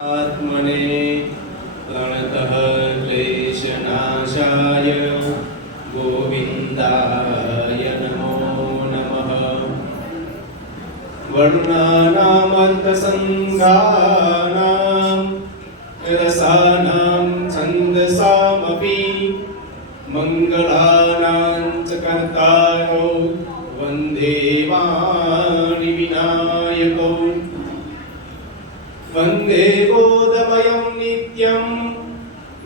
आत्मने प्रणतः क्लेशनाशाय गोविन्दाय नमो नमः। वर्णानामर्थसङ्घानां रसानां छन्दसामपि मङ्गलानां च कर्तारो वन्दे वाणिविनायकौ। वन्दे बोधमयं नित्यं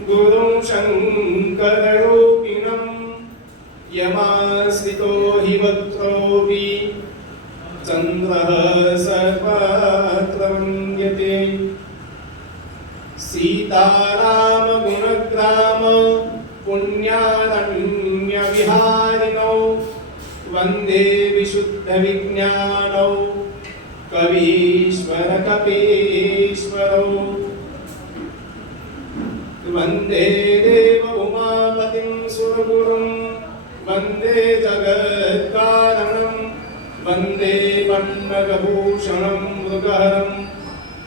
गुरुं शङ्कररूपिणं यमाश्रितो हि वक्त्रोऽपि चन्द्रः सर्वत्र वन्द्यते। सीतारामगुणग्राम पुण्यारण्यविहारिणौ वन्दे विशुद्धविज्ञानौ कवीश्वर कपीश्वरौ। वन्दे देव उमापतिं सुरगुरुं वन्दे जगत्कारणं वन्दे पन्नगभूषणं मृगहरं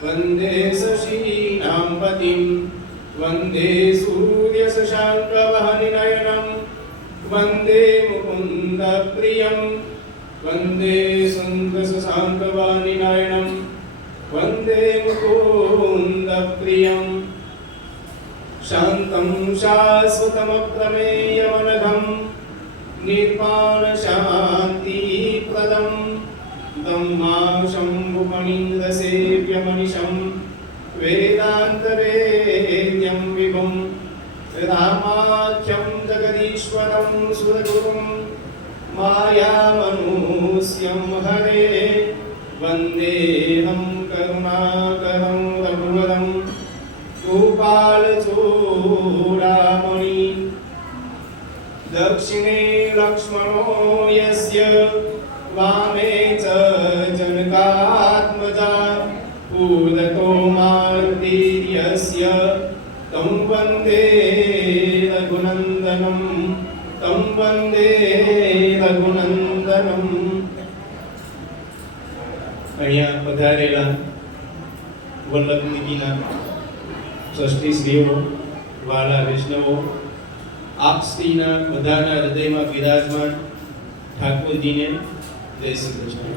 वन्दे शशीनां पतिं वन्दे सूर्यशशाङ्कवहनिनयनं वन्दे मुकुन्दप्रियं वन्दे सुन्दरशशाङ्कवानिनयनं वन्दे मुकुन्दप्रियं। शान्तं शाश्वतमप्रमेयमनघं निर्वाणशान्तिप्रदं शम्भुफणीन्द्रसेव्यमनिशं वेदान्तवेद्यं विभुं रामाख्यं जगदीश्वरं सुरगुरुं मायामनुष्यं हरे। वन्देऽहं करुणाकरं रघुवरं गोपालचूडामणि। दक्षिणे लक्ष्मणो यस्य वामे च जनकात्मजा पूरतो मारुतिर्यस्य तं वन्दे रघुनन्दनं तं वन्दे रघुनन्दनं। અહીંયા પધારેલા વલ્લભ નીતિના ટ્રસ્ટીશ્રીઓ, વાલા વૈષ્ણવો, આપ શ્રીના બધાના હૃદયમાં વિરાજમાન ઠાકોરજીને જય શ્રી કૃષ્ણ।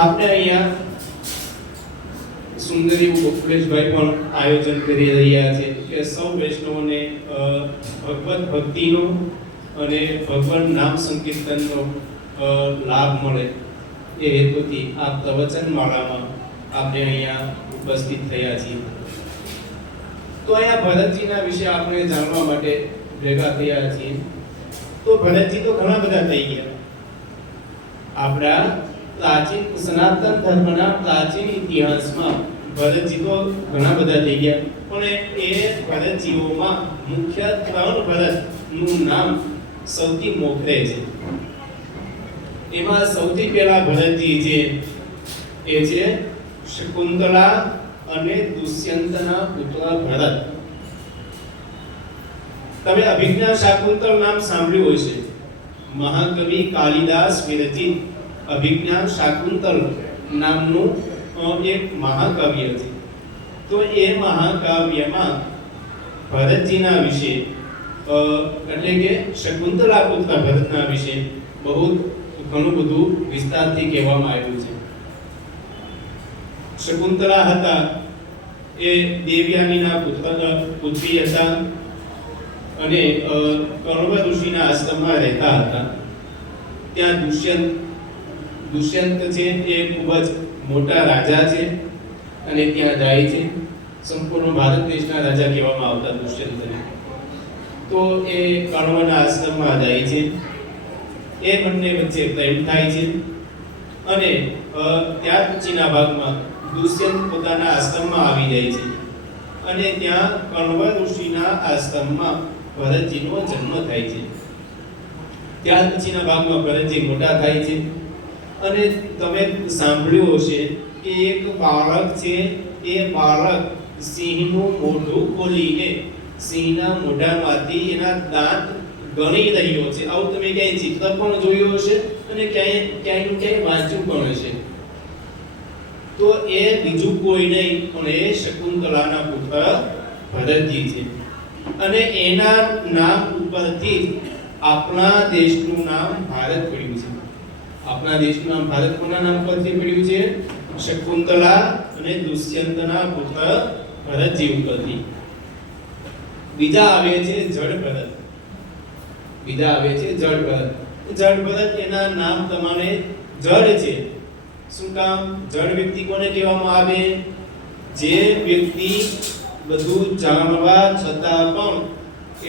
આપણે અહીંયા સુંદર એવું ગોખલેશભાઈ પણ આયોજન કરી રહ્યા છે કે સૌ વૈષ્ણવોને ભગવત ભક્તિનો અને ભગવાન નામ સંકીર્તનનો લાભ મળે એ હેતુથી આ પ્રવચનમાળામાં આપણે અહીંયા ઉપસ્થિત થયા છીએ। તો અહીંયા ભરતજીના વિશે આપણે જાણવા માટે ભેગા થયા છીએ। તો ભરતજી તો ઘણા બધા થઈ ગયા આપણા પ્રાચીન સનાતન ધર્મના પ્રાચીન ઇતિહાસમાં ભરતજી તો ઘણા બધા થઈ ગયા, પણ એ ભરતજીઓમાં મુખ્ય 3 ભરતનું નામ સૌથી મોખરે છે। એમાં સૌથી પહેલા ભરતજી છે એ છે શકુંતલા અને દુષ્યંતના પુત્ર ભરત। તમે અભિજ્ઞા શાકુંતલ નામ સાંભળ્યું હશે। મહાકવિ કાલિદાસ વિરચિત અભિજ્ઞા શાકુંતલ નામનું એક મહાકાવ્ય છે। તો એ મહાકાવ્યમાં ભરતજીના વિશે એટલે કે શકુંતલા પુત્ર ભરતના વિશે બહુ ઘણું બધું વિસ્તારથી કહેવામાં આવ્યું છે। શકુંતલા હતા એ દેવયાનીના પુત્રી હતા અને કૌરવ ઋષિના આશ્રમમાં રહેતા હતા। ત્યાં દુષ્યંત છે એ ખૂબ જ મોટા રાજા છે અને ત્યાં જાય છે। સંપૂર્ણ ભારત દેશના રાજા કહેવામાં આવતા દુષ્યંતને। તો એ કૌરવના આશ્રમમાં જાય છે। એ બંને વચ્ચે પ્રેમ થાય છે અને ત્યાર પછીના ભાગમાં દુષ્યંત પોતાના આશ્રમમાં આવી જાય છે અને ત્યાં કૌરવ ઋષિના આશ્રમમાં ભરતજીનો જન્મ થાય છે। ત્યાર પછીના ભાગમાં ભરતજી મોટા થાય છે અને તમે સાંભળ્યું હશે કે એક બાળક છે, એ બાળક સિંહનું મોઢું ખોલીને સિંહના મોઢામાંથી એના દાંત ગણી રહ્યો છે। આવું તમે ક્યાંય ચિત્ર પણ જોયું હશે અને ક્યાંય વાંચ્યું પણ હશે। તો એ બીજું કોઈ નહીં પણ એ શકુંતલાના પુત્ર ભરતજી છે અને એના નામ ઉપરથી આપણા દેશનું નામ ભારત પડ્યું છે. આપણા દેશનું નામ ભારત કોના નામ પરથી પડ્યું છે? શકુંતલા અને દુષ્યંતના પુત્ર ભરતજી ઉપરથી. બીજા આવે છે જડ ભરત. બીજા આવે છે જડ ભરત. જડ ભરત એના નામ તમારે જડ છે. શું કામ? જડ વ્યક્તિ કોને કહેવામાં આવે? જે વ્યક્તિ બધું જાણવા છતાં પણ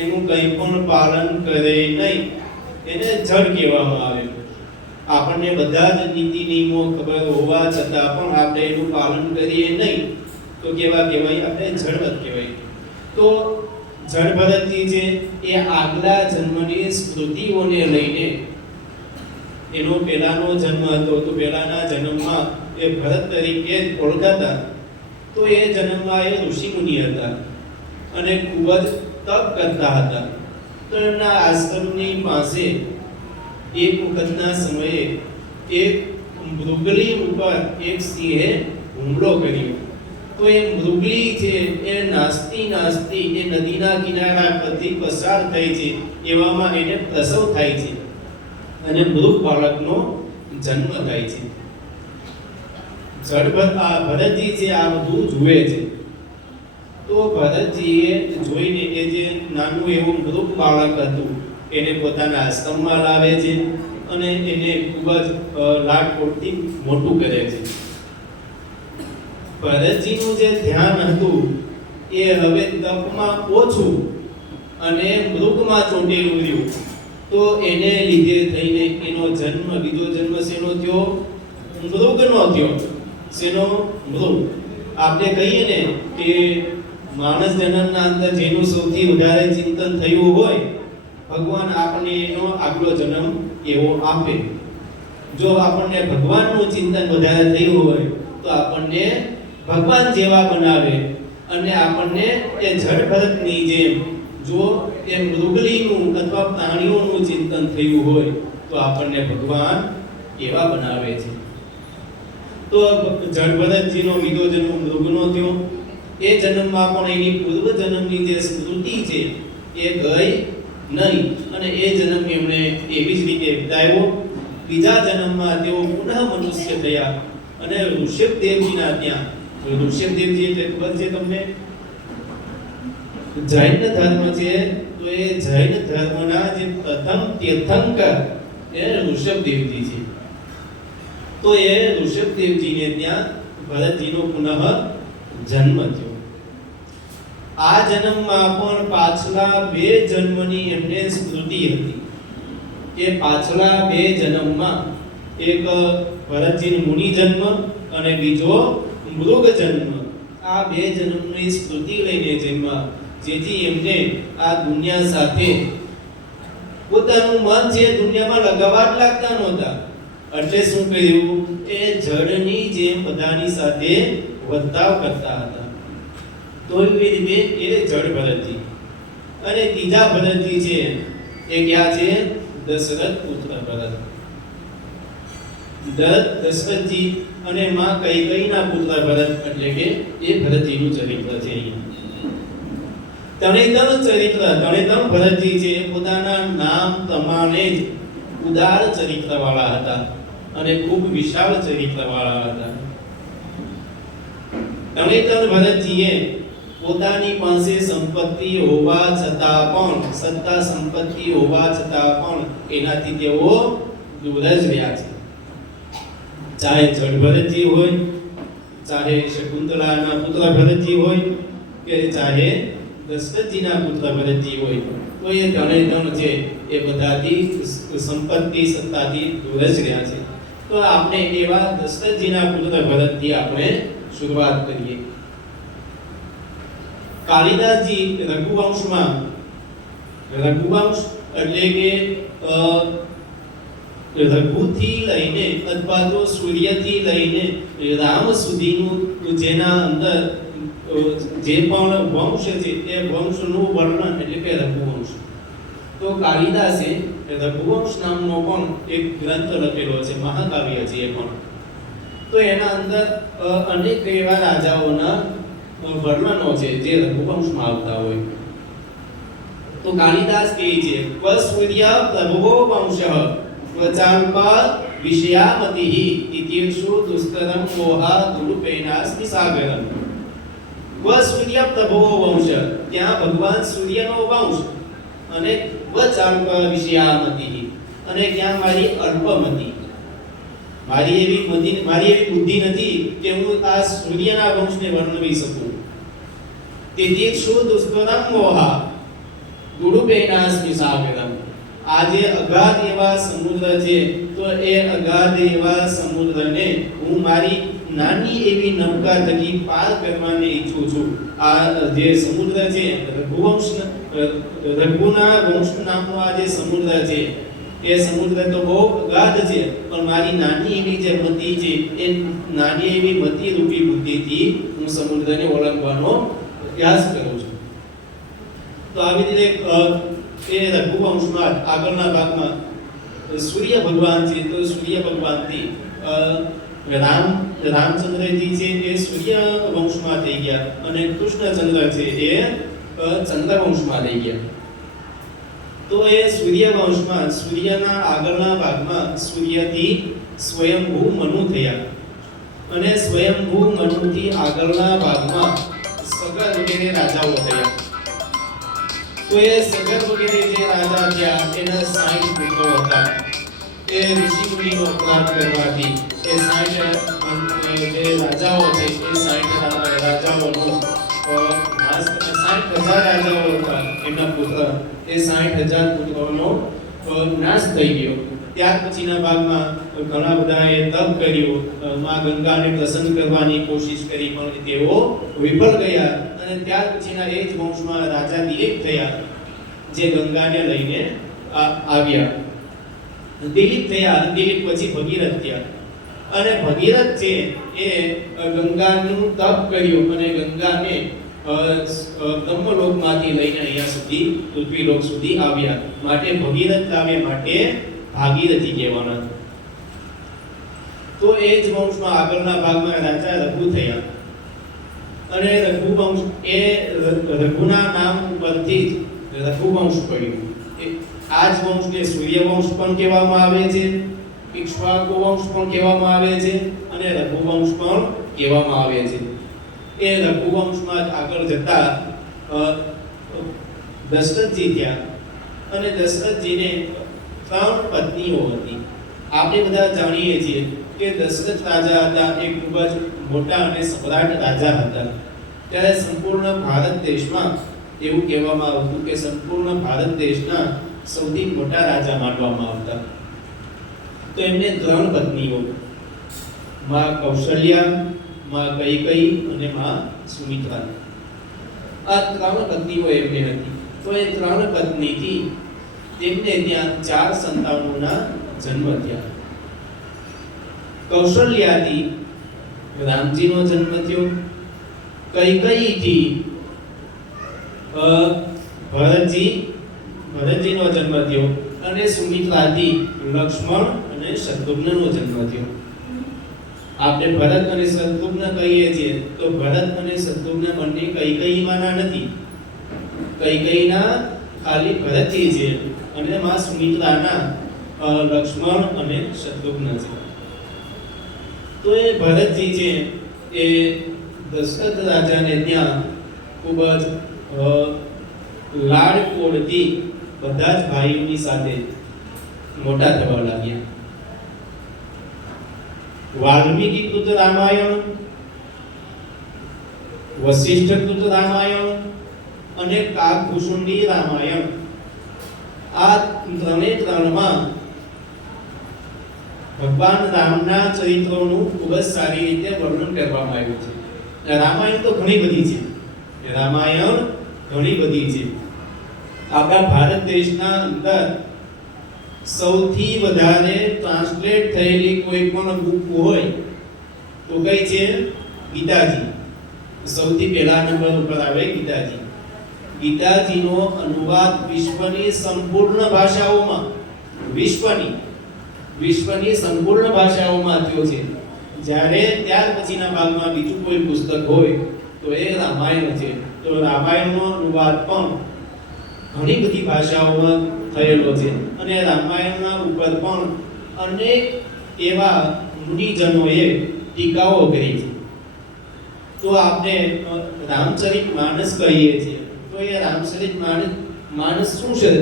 એનું કંઈ પણ પાલન કરે નહીં એને જડ કહેવામાં આવે. આપણને બધા જ નીતિ નિયમો ખબર હોવા છતાં પણ આપણે એનું પાલન કરીએ નહીં તો કેવા કહેવાય? આપણે જડવત કહેવાય. તો જડ ભરતજી છે એ આગલા જન્મની સ્મૃતિઓને લઈને, એનો પહેલાનો જન્મ હતો તો પહેલાના જન્મમાં એ ભરત તરીકે જ ઓળખાતા. તો એ જન્મમાં એ ઋષિમુનિ હતા અને ખૂબ જ તપ કરતા હતા. તો એમના આશ્રમની પાસે એક વખતના સમયે એક મૃગલી ઉપર એક સિંહે હુમલો કર્યો. તો એ મૃગલી છે એ નાસ્તી એ નદીના કિનારા પરથી પસાર થઈ છે એવામાં એને પ્રસવ થાય છે અને મૃગ બાળકનો જન્મ થાય છે. ભરતજી છે આ બધું જુએ છે. તો ભરતજીએ જોઈને એ જે નાનું એવું મૃગ બાળક હતું એને પોતાના આશ્રમમાં લાવે છે અને એને ખૂબ જ લાડકોડથી મોટું કરે છે. ભરતજીનું જે ધ્યાન હતું એ હવે તપમાં ઓછું અને મૃગમાં ચોંટેલું રહ્યું. તો એને લીધે થઈને એનો જન્મ, બીજો જન્મ શેનો થયો? મૃગનો થયો. શેનો? મૃગ. આપણે કહીએ ને કે માણસ જન્મના અંદર જેનું સૌથી વધારે ચિંતન થયું હોય ભગવાન આપણને એનો આગલો જન્મ એવો આપે. જો આપણને ભગવાનનું ચિંતન વધારે થયું હોય તો આપણને ભગવાન જેવા બનાવે અને આપણને એ જડ ભરતની જેમ જો એ મૃગલીનું અથવા પ્રાણીઓનું ચિંતન થયું હોય તો આપણને ભગવાન એવા બનાવે છે. તો જડ ભરતજીનો બીજો જન્મ મૃગનો થયો. એ જન્મમાં પણ એની પૂર્વ જન્મની જે સ્મૃતિ છે એ ગઈ નહીં અને એ જન્મ એમણે એવી જ રીતે વિતાવ્યો. બીજા જન્મમાં તેઓ પુનઃ મનુષ્ય થયા અને ઋષભદેવજીના ત્યાં. ઋષભદેવજી એટલે ખબર છે તમને? જૈન ધર્મ છે તો એ જૈન ધર્મના જે પ્રથમ તીર્થંકર એ ઋષભદેવજી છે. તો એ ઋષભદેવજીને ત્યાં ભરતજીનો પુનઃ જન્મ થયો. આ જન્મમાં પણ પાછલા બે જન્મની એમને સ્મૃતિ હતી. કે પાછલા બે જન્મમાં એક ભરતજીનો મુનિ જન્મ અને બીજો મૃગ જન્મ. આ બે જન્મની સ્મૃતિ લઈને જન્મ્યા જેથી એમને આ દુનિયા સાથે પોતાનું મન છે દુનિયામાં લગાવવા જ લાગતા નહોતા. એટલે શું કર્યું? એ જળની જેમ બધાની સાથે વર્તાવ કરતા હતા. તો એવી રીતે એ જડ ભરતજી. અને ત્રીજા ભરતજી છે એ ક્યાં છે? દશરથ પુત્ર ભરત. દશરથજી અને માં કૈકેયીના પુત્ર ભરત એટલે કે એ ભરતજીનું ચરિત્ર છે. તણેતર ભરતજી છે પોતાના નામ પ્રમાણે જ ઉદાર ચરિત્ર વાળા હતા અને ખૂબ વિશાળ ચરિત્ર વાળા હતા. તણેતર ભરતજીએ પોતાની પાસે સંપત્તિ હોવા છતાં પણ, સત્તા સંપત્તિ હોવા છતાં પણ એનાથી તેઓ દૂર જ રહ્યા છે. ચાહે જડ ભરતજી હોય, ચાહે શકુંતલાના પુત્ર ભરતજી હોય કે ચાહે દશરથજીના પુત્ર ભરતજી હોય, તો એ ત્રણે છે એ બધાથી સંપત્તિ સત્તાથી દૂર જ રહ્યા છે. તો આપણે એવા દશરથજીના પુત્ર ભરતથી આપણે શરૂઆત કરીએ. કાલિદાસજી રઘુવંશમાં, રઘુવંશ એટલે કે રઘુથી લઈને અથવા તો સૂર્યથી લઈને રામ સુધીનું જેના અંદર જે પણ વંશ છે તે વંશનું વર્ણન એટલે કે રઘુવંશ. તો કાલિદાસે રઘુવંશ નામનો પણ એક ગ્રંથ લખેલો છે, મહાકાવ્ય છે. એ પણ તો એના અંદર અનેક એવા રાજાઓના વર્ણનો છે જે રઘુવંશમાં આવતા હોય. તો કાલિદાસ કહે છે વસૂર્ય પ્રભવો વંશઃ સ્વચાલ્પા વિષયામતિઃ ઇતિષુ દુસ્તરમ મોહા દુરુપેનાસ્તિ સાગરમ. વસૂર્ય પ્રભવો વંશ, ત્યાં ભગવાન સૂર્યનો વંશ, અને વચાલ્પા વિષયામતિઃ, અને ત્યાં મારી અલ્પમતી, મારી એવી બુદ્ધિ નથી કે હું આ સૂર્યના વંશને વર્ણવી શકું. ઇતિષુ દુસ્તરમ મોહા દુરુપેનાસ્તિ સાગરમ. આ જે અગાધ એવા સમુદ્ર છે, તો એ અગાધ એવા સમુદ્રને હું મારી નાની એવી નૌકા થકી પાર કરવાની ઈચ્છું છું. આ જે સમુદ્ર છે, રઘુના વંશ નામનો આ જે સમુદ્ર છે, એ સમુદ્ર તો બહુ અગાધ છે, પણ મારી નાની એવી જે મતિ છે, એ નાની એવી મતિ રૂપી બુદ્ધિથી હું સમુદ્રને ઓળંગવાનો પ્રયાસ કરું છું. તો આવી રીતે એ રઘુવંશમાં આગળના ભાગમાં સૂર્ય ભગવાન છે, તો સૂર્ય ભગવાનથી રામચંદ્રજી છે એ સૂર્ય વંશમાં થઈ ગયા, અને કૃષ્ણચંદ્ર છે એ ચંદ્ર વંશમાં થઈ ગયા. તો એ સૂર્ય વંશમાં સૂર્યના આગળના ભાગમાં સૂર્યથી સ્વયંભૂ મનુ થયા, અને સ્વયંભૂ મનુથી આગળના ભાગમાં સગર વગેરે રાજાઓ થયા. તો એ સગર વગેરે જે રાજા થયા એના 60 પુત્રો હતા. એ ઋષિ મુનિનો અપરાધ કરવાથી એ 60 જે રાજાઓ છે, એ 60 રાજાઓનો નાશ, 60,000 રાજાઓ હતા એમના પુત્ર, એ 60,000 પુત્રોનો નાશ થઈ ગયો. ત્યાર પછીના ભાગમાં ઘણા બધા એ તપ કર્યું, માં ગંગાને પ્રસન્ન કરવાની કોશિશ કરી, પણ તેઓ વિફળ ગયા. અને ત્યાર પછીના એ જ વંશમાં રાજા દિલીપ થયા, જે ગંગાને લઈને આવ્યા. દિલીપ થયા, દિલીપ પછી ભગીરથ થયા, અને ભગીરથ છે એ ગંગાનું તપ કર્યું, અને ગંગાને બ્રહ્મલોકમાંથી લઈને અહીંયા સુધી પૃથ્વીલોક સુધી આવ્યા. માટે ભગીરથ લાવ્યા માટે ભાગીરથી કહેવાના. તો એ જ વંશમાં આગળના ભાગમાં રાજા રઘુ થયા, અને રઘુવંશ એ રઘુના નામ ઉપરથી જ રઘુવંશ પડ્યું. આ જ વંશને સૂર્યવંશ પણ કહેવામાં આવે છે, ઇક્ષ્વાકુ વંશ પણ કહેવામાં આવે છે, અને રઘુવંશ પણ કહેવામાં આવે છે. એ રઘુવંશમાં આગળ જતા દશરથજી થયા, અને દશરથજીને 3 પત્નીઓ હતી. આપણે બધા જાણીએ છીએ કે દશરથ રાજા હતા એ ખૂબ જ મોટા અને સમ્રાટ રાજા હતા. ત્યારે સંપૂર્ણ ભારત દેશમાં એવું કહેવામાં આવતું કે સંપૂર્ણ ભારત દેશના સૌથી મોટા રાજા માનવામાં આવતા. તો એમને 3 પત્નીઓ, માં કૌશલ્યા, માં કૈકેયી અને માં સુમિત્રા. આ 3 પત્નીઓ એમને હતી. તો એ 3 પત્નીથી તેમને ત્યાં 4 સંતાનોના જન્મ થયા. કૌશલ્યાથી રામજીનો જન્મ થયો, કૈકેયીથી ભરતજીનો જન્મ થયો, અને સુમિત્રાથી લક્ષ્મણ અને શત્રુઘ્નનો જન્મ થયો. આપણે ભરત અને શત્રુઘ્ન કહીએ છીએ, તો ભરત અને શત્રુઘ્ન બંને કૈકેયીમાંના નથી. કૈકેયીના ખાલી ભરતજી છે, અને માં સુમિત્રાના લક્ષ્મણ અને શત્રુઘ્ન છે. તો એ ભરતજી છે એ દશરથ રાજાને ત્યાં ખૂબ જ લાડકોડથી બધા જ ભાઈઓની સાથે મોટા થવા લાગ્યા. વાલ્મીકી કૃત રામાયણ, વશિષ્ઠ કૃત રામાયણ અને કાકભૂષુંડી રામાયણ, આ ત્રણમાં ભગવાન રામના ચરિત્રોનું ખૂબ જ સારી રીતે વર્ણન કરવામાં આવ્યું છે. રામાયણ તો ઘણી બધી છે, રામાયણ ઘણી બધી છે. આપણા ભારત દેશના અંદર સૌથી વધારે ટ્રાન્સલેટ થયેલી કોઈ પણ બુક હોય તો કઈ છે? ગીતાજી. સૌથી પહેલા નંબર ઉપર આવે ગીતાજી. ગીતાજીનો અનુવાદ વિશ્વની સંપૂર્ણ ભાષાઓમાં, વિશ્વની સંપૂર્ણ ભાષાઓમાં થયો છે. જ્યારે ત્યાર પછીના ભાગમાં બીજું કોઈ પુસ્તક હોય તો એ રામાયણ છે. તો રામાયણનો અનુવાદ પણ ઘણી બધી ભાષાઓમાં થયેલો છે અને રામાયણના ઉપર પણ અનેક એવા મુનિજનોએ ટીકાઓ કરી છે. તો આપણે રામચરિતમાનસ કહીએ છીએ. તો એ રામચરિતમાનસ શું છે?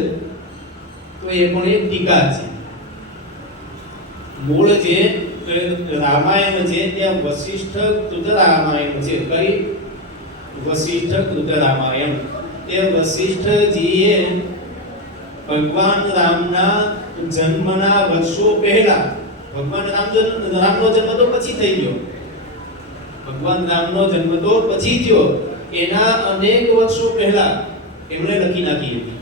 તો એ પણ એક ટીકા છે. મૂળ જે રામાયણ છે તે વશિષ્ઠ કૃત રામાયણ છે. કઈ? વશિષ્ઠ કૃત રામાયણ. તે વશિષ્ઠજીએ ભગવાન રામના જન્મના વર્ષો પહેલા, ભગવાન રામનો જન્મ તો પછી થઈ ગયો, ભગવાન રામનો જન્મ તો પછી થયો, એના અનેક વર્ષો પહેલા એમણે લખી નાખી હતી.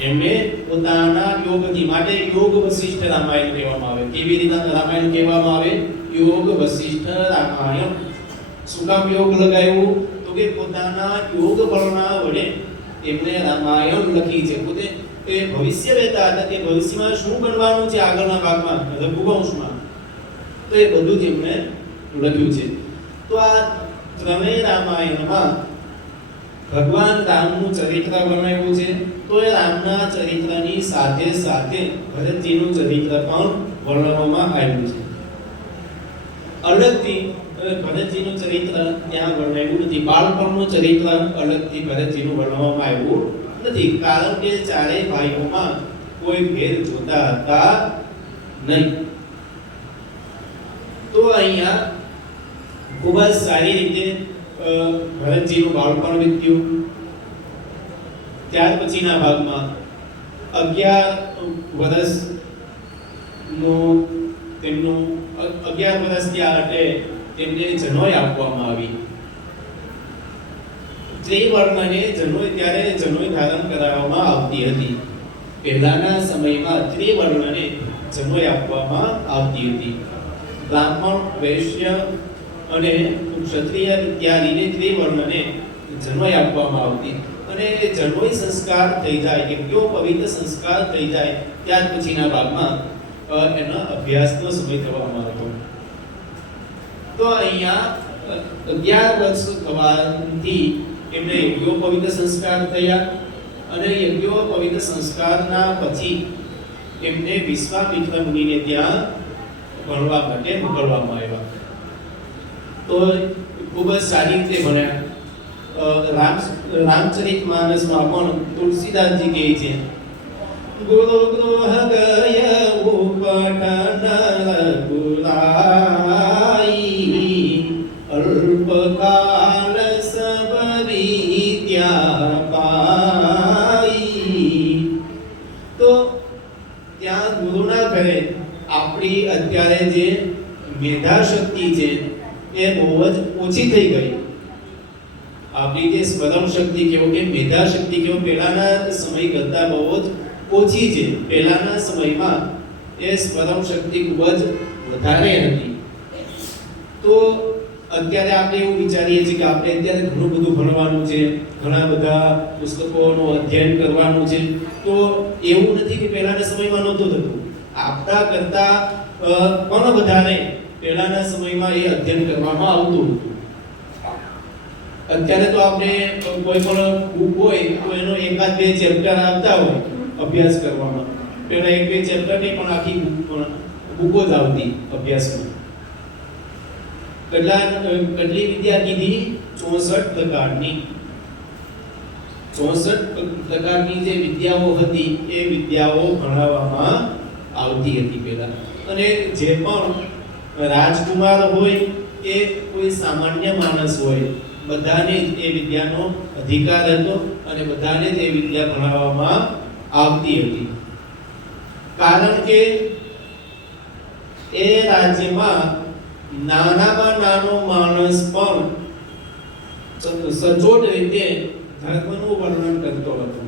એમને પોતાના યોગથી, માટે યોગ વશિષ્ઠ રામાયણ કહેવામાં આવે. કેવી રીતે રામાયણ કહેવામાં આવે? યોગ વશિષ્ઠ રામાયણ. શું કામ યોગ લગાવ્યું? તો કે પોતાના યોગ બળના વડે એમને રામાયણ લખી છે. પોતે એ ભવિષ્ય વહેતા હતા કે ભવિષ્યમાં શું બનવાનું છે આગળના ભાગમાં, રઘુવંશમાં. તો એ બધું જ એમને લખ્યું છે. તો આ ત્રણેય રામાયણમાં ભગવાન રામનું ચરિત્ર વર્ણવ્યું છે. તો એ રામના ચરિત્રની સાથે સાથે ભરતજીનું ચરિત્ર પણ વર્ણવવામાં આવ્યું છે. અલગથી ભરતજીનું ચરિત્ર ત્યાં વર્ણવ્યું નથી. બાળપણનું ચરિત્ર અલગથી ભરતજીનું વર્ણવવામાં આવ્યું નથી, કારણ કે ચારેય ભાઈઓમાં કોઈ ભેદ જોતા હતા નહીં. તો અહીંયા ખૂબ જ સારી રીતે ભરતજીનું બાળપણ વીત્યું. ત્યાર પછીના ભાગમાં 11 વર્ષનું તેમનું 11 વર્ષ થયા એટલે તેમને જનોઈ આપવામાં આવી. ત્રિવર્ણને જનોઈ, ત્યારે જનોઈ ધારણ કરાવવામાં આવતી હતી. પહેલાના સમયમાં ત્રિવર્ણને જનોઈ આપવામાં આવતી હતી. બ્રાહ્મણ, વૈશ્ય અને ક્ષત્રિય ઇત્યાદિને ત્રિવર્ણને જનોઈ આપવામાં આવતી. અને જનોઈ સંસ્કાર થઈ જાય, યજ્ઞો પવિત્ર સંસ્કાર થઈ જાય ત્યાર પછીના ભાગમાં એના અભ્યાસનો સમય થવામાં આવતો. તો અહીંયા 11 વર્ષ થવાથી એમને યજ્ઞો પવિત્ર સંસ્કાર થયા અને યજ્ઞો પવિત્ર સંસ્કારના પછી એમને વિશ્વામિત્ર મુનિને ત્યાં ભણવા માટે મોકલવામાં આવ્યા. તો ખૂબ જ સારી રીતે ભણ્યા. રામચરિતમાનસમાં પણ તુલસીદાસજી કહે છે, ગુરુ ગૃહ ગય ઉપટન ગુલાઈ અલ્પકાલ સબ વિદ્યા પાઈ. તો ત્યાં ગુરુના ઘરે આપણી અત્યારે જે મેધા શક્તિ છે એ બહુ જ ઓછી થઈ ગઈ. આપણી જે સ્મરણ શક્તિ કેવો કે મેધા શક્તિ કેવો પહેલાના સમય કરતા બહુ જ ઓછી છે. પહેલાના સમયમાં એ સ્મરણ શક્તિ ખૂબ જ વધારે હતી. તો અત્યારે આપણે એવું વિચારીએ છીએ કે આપણે અત્યારે ઘણું બધું ભણવાનું છે, ઘણા બધા પુસ્તકોનું અધ્યયન કરવાનું છે. તો એવું નથી કે પહેલાના સમયમાં નહોતું થતું. આપણા કરતા પણ વધારે પહેલાના સમયમાં એ અધ્યયન કરવામાં આવતું હતું. અત્યારે તો આપણે કોઈ પણ બુક હોય તો એનો એકાદ બે ચેપ્ટર આવતા હોય અભ્યાસ કરવામાં. પહેલા એક બે ચેપ્ટર નહીં પણ આખી બુકો જ આવતી અભ્યાસમાં. કેટલી વિદ્યા કીધી? 64 પ્રકારની. 64 પ્રકારની જે વિદ્યાઓ હતી એ વિદ્યાઓ ભણાવવામાં આવતી હતી પહેલા. અને જે પણ રાજકુમાર હોય કે કોઈ સામાન્ય માણસ હોય, બધાને જ એ વિદ્યાનો અધિકાર હતો અને બધાને જ એ વિદ્યા ભણાવવામાં આવતી હતી. કારણ કે એ રાજ્યમાં નાનામાં નાનો માણસ પણ સચોટ રીતે ધર્મનું વર્ણન કરતો હતો.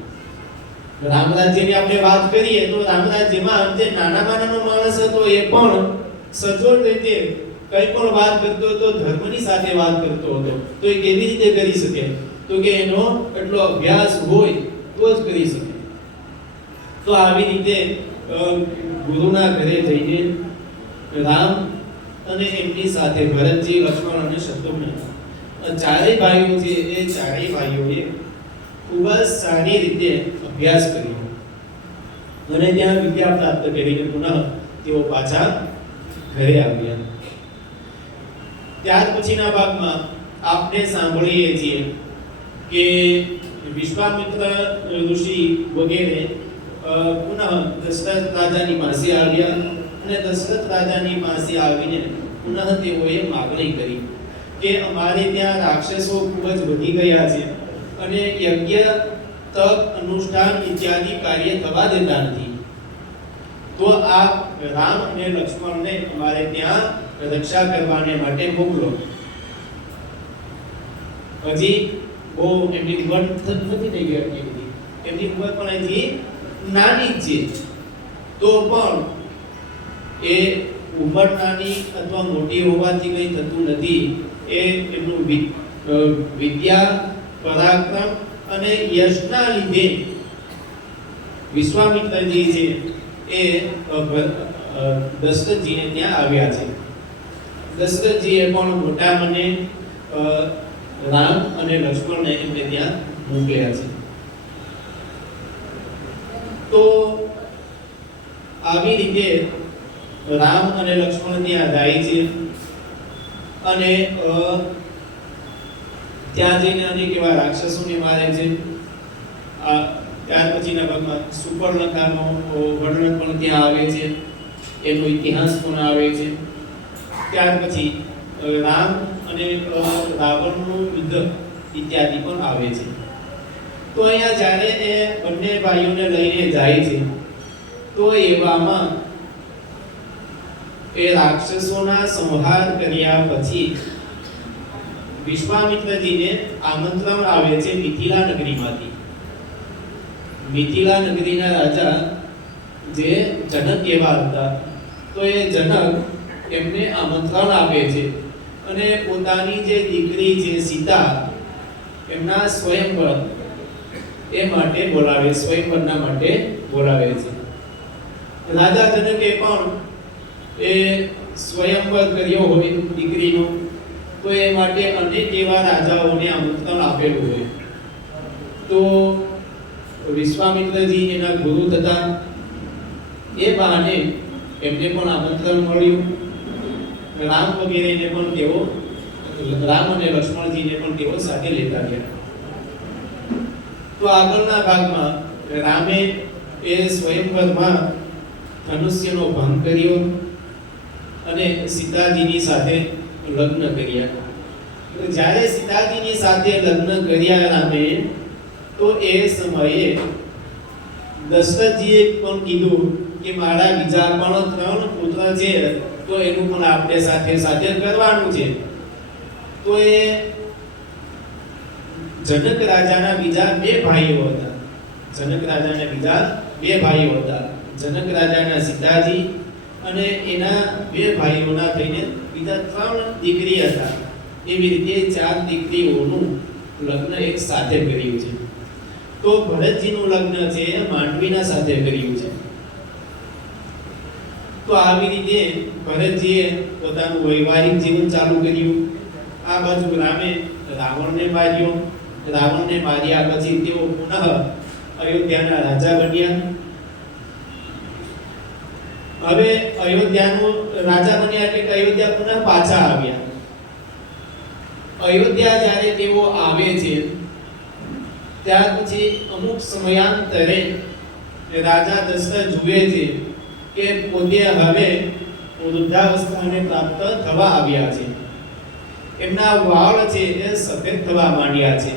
રામરાજ્યની આપણે વાત કરીએ તો રામરાજ્યમાં જે નાનામાં નાનો માણસ હતો એ પણ સચોટ રીતે કઈ પણ વાત કરતો હતો, ધર્મની સાથે વાત કરતો હતો. તો એ કેવી રીતે કરી શકે? તો કે એનો એટલો અભ્યાસ હોય તો જ કરી શકે. તો આવી રીતે ગુરુના ઘરે જઈને રામ અને એમની સાથે ભરતજી, લક્ષ્મણ અને શત્રુઘ્ન ચારેય ભાઈઓ છે એ ચારેય ભાઈઓએ ખૂબ જ સારી રીતે અભ્યાસ કર્યો અને ત્યાં વિદ્યા પ્રાપ્ત કરીને પુનઃ તેઓ પાછા ઘરે આવ્યા. ત્યાર પછીના ભાગમાં આપણે સાંભળીએ છીએ કે વિશ્વામિત્ર ઋષિ વગેરે પુનઃ દશરથ રાજાની પાસે આવ્યા અને દશરથ રાજાની પાસે આવીને પુનઃ તેઓએ માગણી કરી કે અમારે ત્યાં રાક્ષસો ખૂબ જ વધી ગયા છે અને યજ્ઞ, તપ, અનુષ્ઠાન ઇત્યાદિ કાર્ય થવા દેતા નથી, તો આપ રામ અને લક્ષ્મણને અમારે ત્યાં રક્ષા કરવાને માટે મોકલો. હજી બહુ એમની ઉંમર નથી થઈ ગઈ એટલી બધી, એમની ઉંમર પણ હજી નાની જ છે, તો પણ એ ઉંમર નાની અથવા મોટી હોવાથી કંઈ થતું નથી. એ એમનું વિદ્યા, પરાક્રમ અને યશના લીધે વિશ્વામિત્રજી છે એ દશરથજીને ત્યાં આવ્યા છે. દશરથજીએ પણ મોટા મને રામ અને લક્ષ્મણને એમને ત્યાં મોકલ્યા છે. તો આવી રીતે રામ અને લક્ષ્મણ ત્યાં જાય છે અને ત્યાં જઈને અનેક એવા રાક્ષસોને મારે છે. ત્યાર પછીના ભાગમાં સુપર્ણખાનો વર્ણન પણ ત્યાં આવે છે, એનો ઇતિહાસ પણ આવે છે. ત્યાર પછી રામ અને રાવણનું યુદ્ધ ઇત્યાદિ પણ આવે છે. તો અહીંયા જ્યારે એ બંને ભાઈઓને લઈને જાય છે તો એવામાં એ રાક્ષસોના સંહાર કર્યા પછી વિશ્વામિત્રજીને આમંત્રણ આવે છે મિથિલા નગરીમાંથી. મિથિલા નગરીના રાજા જે જનક એવા હતા, તો એ જનક એમને આમંત્રણ આપે છે અને પોતાની જે દીકરી છે સીતા, એમના સ્વયંવર એ માટે બોલાવે, સ્વયંવરના માટે બોલાવે છે. રાજા જનકે પણ એ સ્વયંવર કર્યો હોય દીકરીનો, તો એ માટે અનેક એવા રાજાઓને આમંત્રણ આપેલું હોય. તો વિશ્વામિત્રજી એના ગુરુ થતા એ બહાને એમને પણ આમંત્રણ મળ્યું. રામ વગેરેને પણ તેઓ, રામ અને લક્ષ્મણજીને પણ તેઓ સાથે લેતા ગયા. તો આગળના ભાગમાં રામે એ સ્વયંવરમાં ધનુષ્યનો ભંગ કર્યો અને સીતાજીની સાથે લગ્ન કર્યા. જ્યારે સીતાજીની સાથે લગ્ન કર્યા રામે, તો એ સમયે દશરથજીએ પણ કીધું કે મારા બીજા પણ 3 પુત્ર છે, તો એનું પણ આપણે સાથે સાથે કરવાનું છે. તો એ જનક રાજાના બીજા 2 ભાઈઓ હતા. જનક રાજાના બીજા 2 ભાઈઓ હતા. જનક રાજાના સીતાજી અને એના 2 ભાઈઓના થઈને બીજા 3 દીકરી હતા. એવી રીતે 4 દીકરીઓનું લગ્ન એક સાથે કર્યું છે. તો ભરતજીનું લગ્ન છે માંડવીના સાથે કર્યું છે. તો આવી રીતે ભરતજીએ પોતાનું વૈવાહિક જીવન ચાલુ કર્યું. આ બાજુ રામે રાવણને માર્યો. રાવણને માર્યા પછી તેઓ પુનઃ અયોધ્યાના રાજા બન્યા. હવે અયોધ્યાનો રાજા બન્યા એટલે અયોધ્યા પુનઃ પાછા આવ્યા. અયોધ્યા જ્યારે તેઓ આવે છે ત્યાર પછી અમુક સમયાંતરે રાજા દશરથ જુએ છે કે પોતે હવે વૃદ્ધાવસ્થાને પ્રાપ્ત થવા આવ્યા છે. એમના વાળ છે એ સફેદ થવા માંડ્યા છે.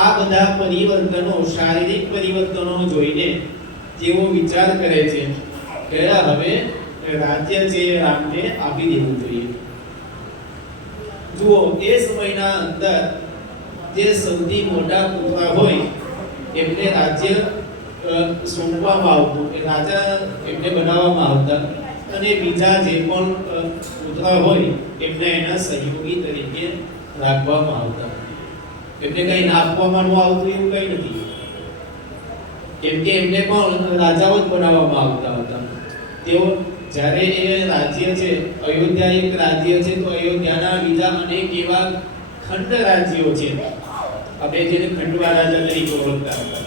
આ બધા પરિવર્તનો, શારીરિક પરિવર્તનો જોઈને તેઓ વિચાર કરે છે કે હવે રાજ્ય છે રામને આપી દેવું જોઈએ. જુઓ, એ સમયના અંદર જે સૌથી મોટા પુત્ર હોય એમને રાજ્ય સોંપવામાં આવતું, એ રાજા એમને બનાવવામાં આવતા, અને બીજા જે પણ પુત્ર હોય એમને એના સહયોગી તરીકે રાખવામાં આવતા. એમને કંઈ આપવામાં ન આવતું એવું કંઈ નથી, કેમ કે એમને પણ રાજાઓ જ બનાવવામાં આવતા હતા. તેઓ જ્યારે એ રાજ્ય છે અયોધ્યા એક રાજ્ય છે, તો અયોધ્યાના બીજા અનેક એવા ખંડ રાજ્યો છે, આપણે જેને ખંડવા રાજા તરીકે ઓળખતા હતા.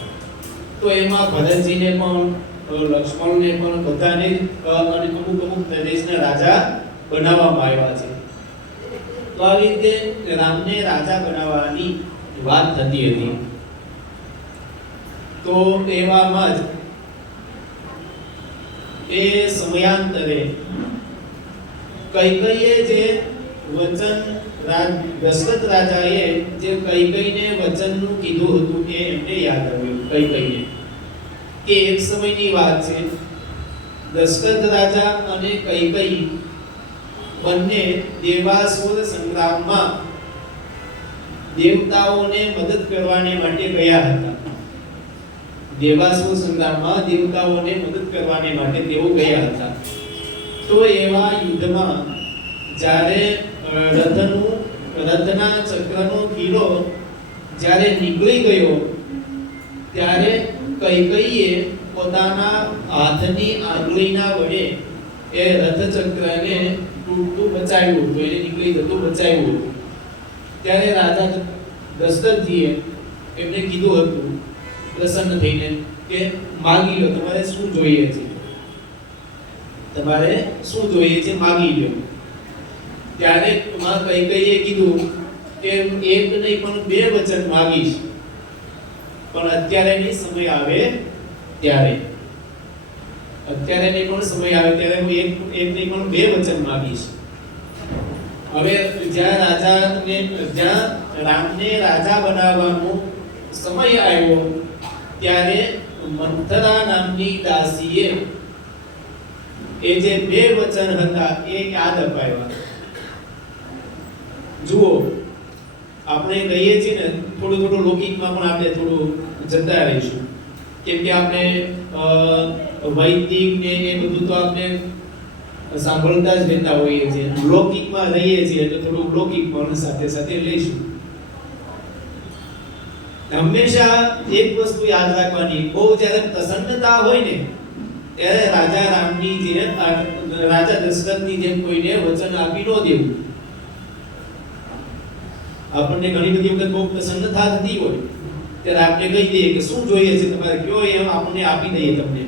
તો એમાં ભરતજીને પણ લક્ષ્મણને પણ બધાને અને અમુક પ્રદેશના રાજા બનાવવામાં આવ્યા છે. તો આવી રીતે રામને રાજા બનાવવાની વાત થતી હતી. તો એવામાં જ એ સમયાંતરે કૈકેયીએ જે વચન દશરથ રાજાએ જે કૈકેયીને વચનનું કીધું હતું એ એમને યાદ આવ્યું. કૈકેયીને કે એક સમયની વાત છે, દશરથ રાજા અને કૈકેયી બંને દેવાસુર સંગ્રામમાં દેવતાઓને મદદ કરવાને માટે ગયા હતા. દેવાસુર સંગ્રામમાં દેવતાઓને મદદ કરવાને માટે તેઓ ગયા હતા. તો એવા યુદ્ધમાં જ્યારે રથના ચક્રનો કીલો જ્યારે નીકળી ગયો, ત્યારે કૈકેયીએ પોતાના હાથની આંગળીના વડે એ રથચક્રને તૂટતું બચાવ્યું હતું, એને નીકળી જતું બચાવ્યું હતું. ત્યારે રાજા દશરથજીએ એમને કીધું હતું પ્રસન્ન થઈને કે માગી લો, તમારે શું જોઈએ છે, તમારે શું જોઈએ છે માગી લો. ત્યારે કૈકેયીએ કીધું કે એક નહીં પણ બે વચન માગીશ, પણ અત્યારે નહીં, સમય આવે ત્યારે. અત્યારે નહીં પણ સમય આવે ત્યારે હું એક નહીં પણ બે વચન માગીશ. હવે જ્યાં રામને રાજા બનાવવાનો સમય આવ્યો, ત્યારે મંથરા નામની દાસીએ એ જે બે વચન હતા એ યાદ અપાવ્યા. જુઓ, આપણે કહીએ છીએ ને થોડું લૌકિકમાં પણ આપણે થોડું જતા રહીશું, કેમ કે આપણે વૈદિક ને એ બધું તો આપણે સાંભળતા જ રહેતા હોઈએ છીએ. લૌકિકમાં રહીએ છીએ એટલે થોડું લૌકિક પણ સાથે સાથે લઈશું. હંમેશા એક વસ્તુ યાદ રાખવાની, બહુ જ્યારે પ્રસન્નતા હોય ને ત્યારે રાજા રામની જેમ રાજા દશરથની જેમ કોઈને વચન આપી ન દેવું. આપણને ઘણી બધી વખત બહુ પ્રસન્નતા થતી હોય ત્યારે આપણે કહી દઈએ કે શું જોઈએ છે તમારે, કયો એમ આપણને આપી દઈએ તમને.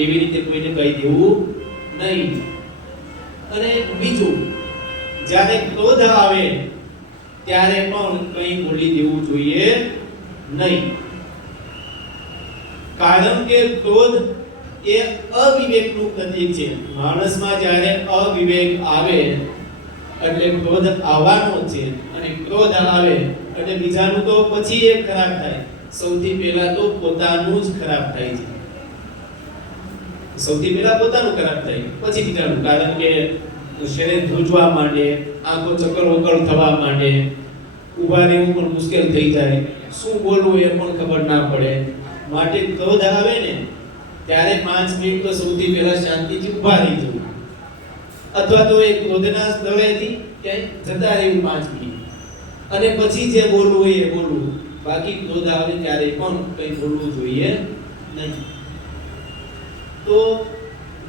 એવી રીતે કોઈને કહી દેવું નહીં. અને બીજું, જ્યારે ક્રોધ આવે ત્યારે પણ કંઈ બોલી દેવું જોઈએ નહીં. કારણ કે ક્રોધ એ અવિવેકનું પ્રતીક છે. માણસમાં જ્યારે અવિવેક આવે એટલે ક્રોધ આવવાનો છે, અને ક્રોધ આવે એટલે બીજાનું તો પછી એક ખરાબ થાય. સૌથી પહેલા તો પોતાનું જ ખરાબ થાય છે. સૌથી પહેલા પોતાનું ખરાબ થાય, પછી બીજાનું. કારણ કે શરીર ધ્રુજવા માંડે, આંખો ચક્કર થવા માંડે, ઊભા રહેવું પણ મુશ્કેલ થઈ જાય, શું બોલવું એ પણ ખબર ના પડે. માટે ક્રોધ આવે ને ત્યારે 5 મિનિટ તો સૌથી પહેલા શાંતિથી ઊભા રહી જવું, અથવા તો એ ક્રોધના સ્થળેથી ક્યાંય જતા રહેવું 5 મિનિટ, અને પછી જે બોલવું હોય એ બોલવું. બાકી ક્રોધ આવે ત્યારે પણ કંઈ બોલવું જોઈએ નહીં. તો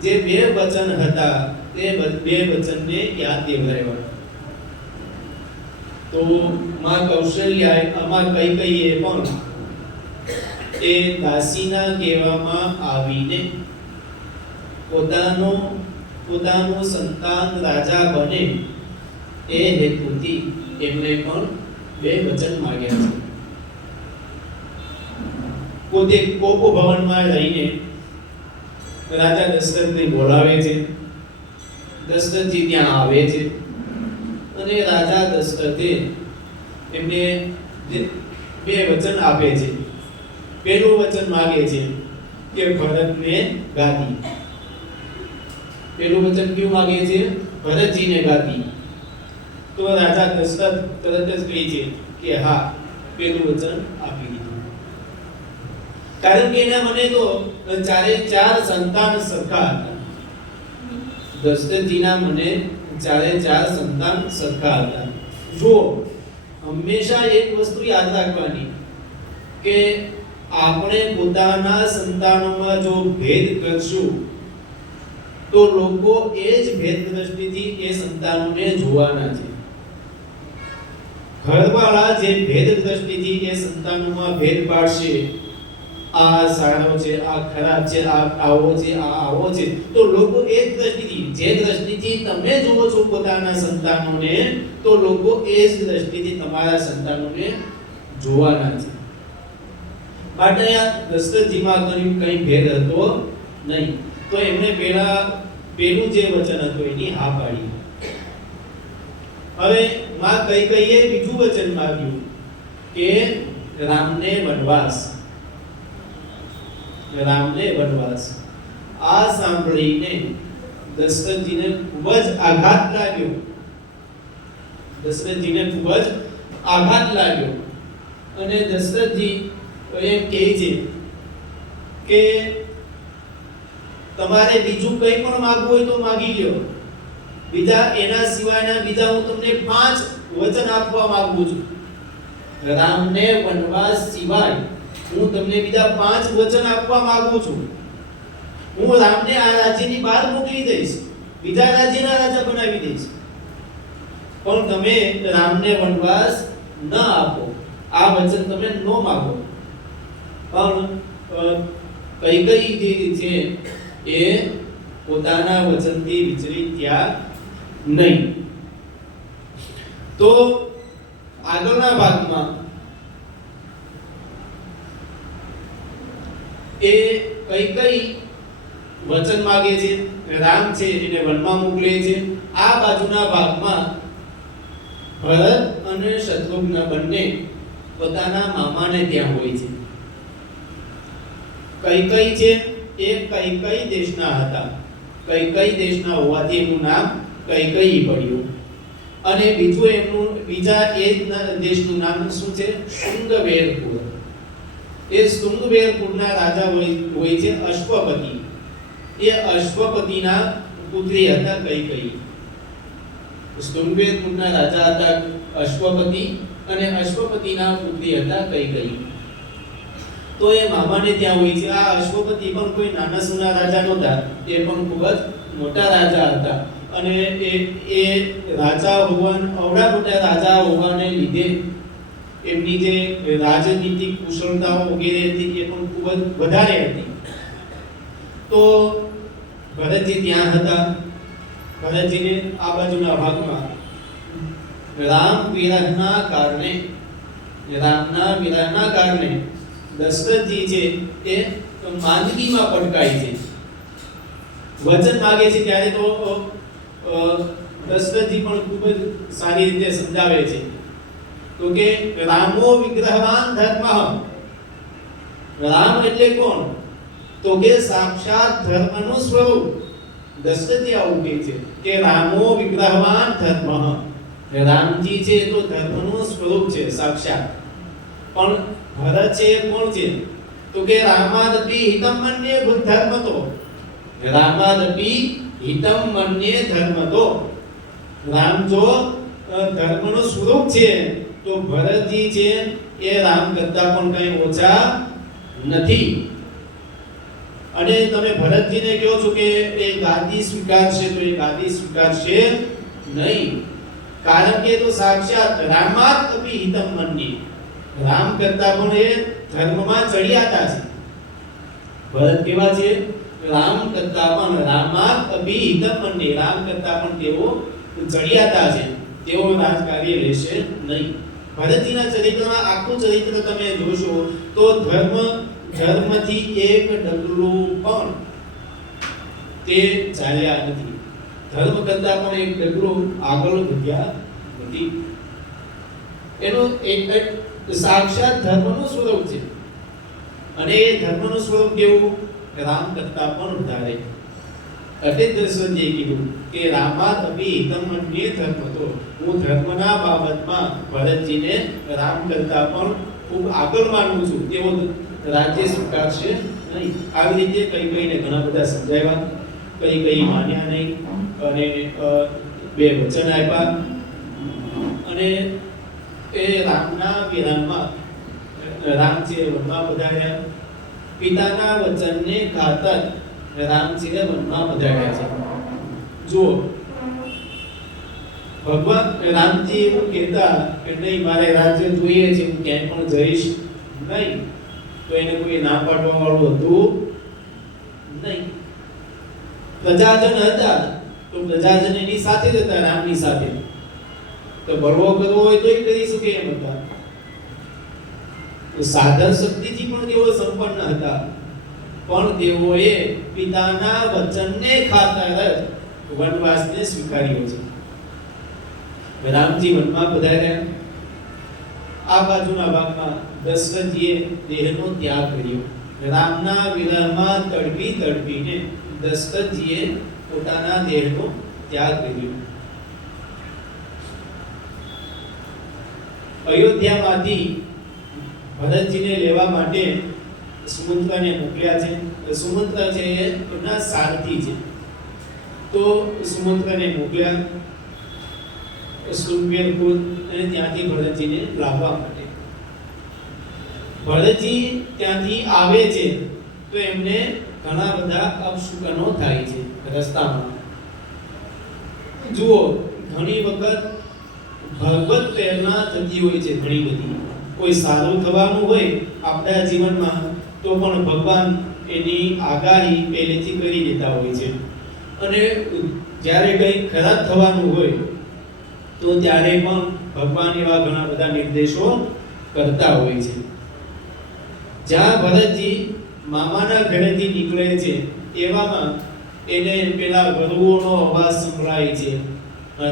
જે બે વચન હતા તે બે વચનને યાદ દેવરાવ્યા. તો માં કૌશલ્યાએ અમાર કૈકેયીએ પણ એ દાસીના કહેવામાં આવીને પોતાનું સંતાન રાજા બને એ હેતુથી એમને પણ બે વચન માંગ્યા છે. પોતે કોપ ભવનમાં રહીને રાજા દશરથને બોલાવે છે. દશરથજી ત્યાં આવે છે અને રાજા દશરથે એમને બે વચન આપે છે. પહેલું વચન માંગે છે કે ભરતને ગાદી. પહેલું વચન ક્યું માંગે છે? ભરતજીને ગાદી. તો રાજા દશરથ તરત જ કહે છે કે હા, પહેલું વચન આપી દીધું. કારણ કે એના મને તો 4 સંતાન સરખા હતા. દશરથજીના મને 4 સંતાન સરખા હતા. જો હંમેશા એક વસ્તુ યાદ રાખવાની કે આપણે પોતાના સંતાનોમાં જો ભેદ કરશું તો લોકો એ જ ભેદ દ્રષ્ટિથી એ સંતાનોને જોવાના છે. ઘરવાળા જે ભેદ દ્રષ્ટિથી એ સંતાનોમાં ભેદ પાડશે, આ સારો છે, આ ખરાબ છે, આ આવો છે, આ આવો છે, તો લોકો એ જ દ્રષ્ટિથી, જે દ્રષ્ટિથી તમે જુઓ છો પોતાના સંતાનોને, તો લોકો એ જ દ્રષ્ટિથી તમારા સંતાનોને જોવાના છે. માટે આ દશરથજીમાં કઈ ભેદ હતો નહીં. તો એમને પેલું જે વચન હતું એની હા પાડી. હવે માં કૈકેયીએ બીજું વચન માંગ્યું કે રામને વનવાસ. આ સાંભળીને દશરથજીને ખૂબ જ આઘાત લાગ્યો. અને દશરથજી એમ કહે છે કે તમારે બીજું કંઈ પણ માંગવું હોય તો માંગી લ્યો, બીજા એના સિવાયના બીજા હું તમને 5 વચન આપવા માંગુ છું. રામને વનવાસ સિવાય હું તમને બીજા 5 વચન આપવા માંગુ છું. હું રામને આ રાજ્યની બહાર મોકલી દઈશ, બીજા રાજ્યના રાજા બનાવી દઈશ, પણ તમે રામને વનવાસ ન આપો. આ વચન તમે ન માંગો. પણ કૈકેયી જે છે એ પોતાના વચનથી વિચલિત થયા નહીં. તો આગળના ભાગમાં એ કૈકેયી વચન માંગે છે, રામ છે એને વનમાં મોકલે છે. આ બાજુના ભાગમાં ભરત અને શત્રુઘ્ન બંને પોતાના મામાને ત્યાં હોય છે. કૈકેયી છે એ કૈકેયી દેશના હતા. કૈકેયી દેશના હોવાથી એનું નામ કૈકેયી પડ્યું. અને બીજા એ દેશનું નામ શું છે? શુંગવેરપુર. એ શુંગવેરપુરના રાજા હોય છે અશ્વપતિ. એ અશ્વપતિના પુત્રી હતા કૈકેયી. શુંગવેરપુરના રાજા હતા અશ્વપતિ અને અશ્વપતિના પુત્રી હતા કૈકેયી. તો એ મામાને ત્યાં હોય છે. આ અશ્વપતિ પણ કોઈ નાના સુના રાજા નહોતા, એ પણ ખૂબ જ મોટા રાજા હતા. અને એ રાજા અવડા મોટા રાજા હોવાને લીધે એમની જે રાજનીતિક કુશળતાઓ વગેરે હતી એ પણ ખૂબ જ વધારે હતી. તો ભરતજી ત્યાં હતા. ભરતજીને આ બાજુના ભાગમાં રામના વિરહના કારણે દશરથજી છે એ માંદગીમાં પટકાય છે. વચન માંગે છે ત્યારે તો દશરથજી પણ ખૂબ જ સારી રીતે સમજાવે છે. તો કે રામો વિગ્રહવાન ધર્મઃ. રામ એટલે કોણ? તો કે સાક્ષાત ધર્મનું સ્વરૂપ. દશરથજી આવું કહે છે કે રામો વિગ્રહવાન ધર્મઃ. રામજી છે તો ધર્મનું સ્વરૂપ છે સાક્ષાત. પણ ભરત છે કોણ છે? તો કે રામાદપી હિતમ મન્યે ધર્મતો. રામાદપી હિતમ મન્યે ધર્મતો. રામ જો ધર્મનું સ્વરૂપ છે તો ભરતજી છે એ રામ કરતા પણ કઈ ઓછા નથી. અને તમે ભરતજીને કહો છો કે એ ગાદી સ્વીકારશે, તો એ ગાદી સ્વીકારશે નહીં. કારણ કે તો સાક્ષાત રામાત અપી હિતમ મન્યે. રામ કરતા પણ એ ધર્મમાં ચડિયાતા છે. ભરત કેવા છે? રામ કરતા પણ રામાત અપી હિતમ મન્યે. રામ કરતા પણ તેઓ ચડિયાતા છે. તેઓ રાજકાર્ય લેશે નહીં. ભરતજીના ચરિત્રમાં આખું ચરિત્ર તમે જોશો તો ધર્મથી એક ડગલું પણ તે ચાલ્યા નથી. ધર્મ કરતા પણ એક ડગલું આગળ વધ્યા નથી. એનો એક સાક્ષાત ધર્મનું સ્વરૂપ છે. અને એ ધર્મનું સ્વરૂપ કેવું? રામ કરતા પણ વધારે. એટલે દશરથજીએ કીધું કે રામાત અપી હિતમ મન્યે ધર્મતો. હું ધર્મના બાબતમાં ભરતજીને રામ કરતા પણ ખૂબ આગળ માનું છું. તેઓ રાજ્ય સ્વીકારશે નહીં. આવી રીતે કૈકેયીને ઘણા બધા સમજાવ્યા. કૈકેયી માન્યા નહીં અને 2 વચન આપ્યા. અને એ રામના વિરામમાં રામ છે વનમાં પધાર્યા. પિતાના વચનને ખાતર રામજીને વનમાં પધાર્યા છે. જુઓ, ભગવાન રામજી એવું કહેતા કે નહીં મારે રાજ્ય જોઈએ છે, હું ક્યાંય પણ જઈશ નહીં, તો એને કોઈ ના પાડવા વાળું હતું નહીં. પ્રજાજન હતા તો પ્રજાજન એની સાથે જ હતા, રામની સાથે. તો બળવો કરવો હોય તો કરી શકે એમ હતા. તો સાધન શક્તિથી પણ તેઓ સંપન્ન હતા, પણ તેઓએ પિતાના વચનને ખાતર વનવાસને સ્વીકાર્યો છે. રામજી વનમાં પધાર્યા. આ બાજુના ભાગમાં દશરથજીએ દેહનો ત્યાગ કર્યો. રામના વિરહમાં તડપી તડપીને દશરથજીએ પોતાના દેહનો ત્યાગ કર્યો. અયોધ્યામાંથી ભરતજીને લેવા માટે સુમંત્રાને મોકલ્યા છે. સુમંત્રા છે એમના સારથી છે, તો સુમંત્રાને મોકલ્યા શૃંગવેરપુર અને ત્યાંથી ભરતજીને લાવવા માટે. ભરતજી ત્યાંથી આવે છે તો એમને ઘણા બધા અપશુકનો થાય છે રસ્તામાં. જુઓ, ઘણી વખત ભગવત પ્રેરણા થતી હોય છે ઘણી બધી. કોઈ સારું થવાનું હોય આપણા જીવનમાં તો પણ ભગવાન એની આગાહી પહેલેથી કરી દેતા હોય છે, અને જ્યારે કંઈ ખરાબ થવાનું હોય તો ત્યારે પણ ભગવાન એવા ઘણા બધા નિર્દેશો કરતા હોય છે. જ્યાં ભરતજી મામાના ઘરેથી નીકળે છે એવામાં એને પેલા ગરુઓનો અવાજ સંભળાય છે.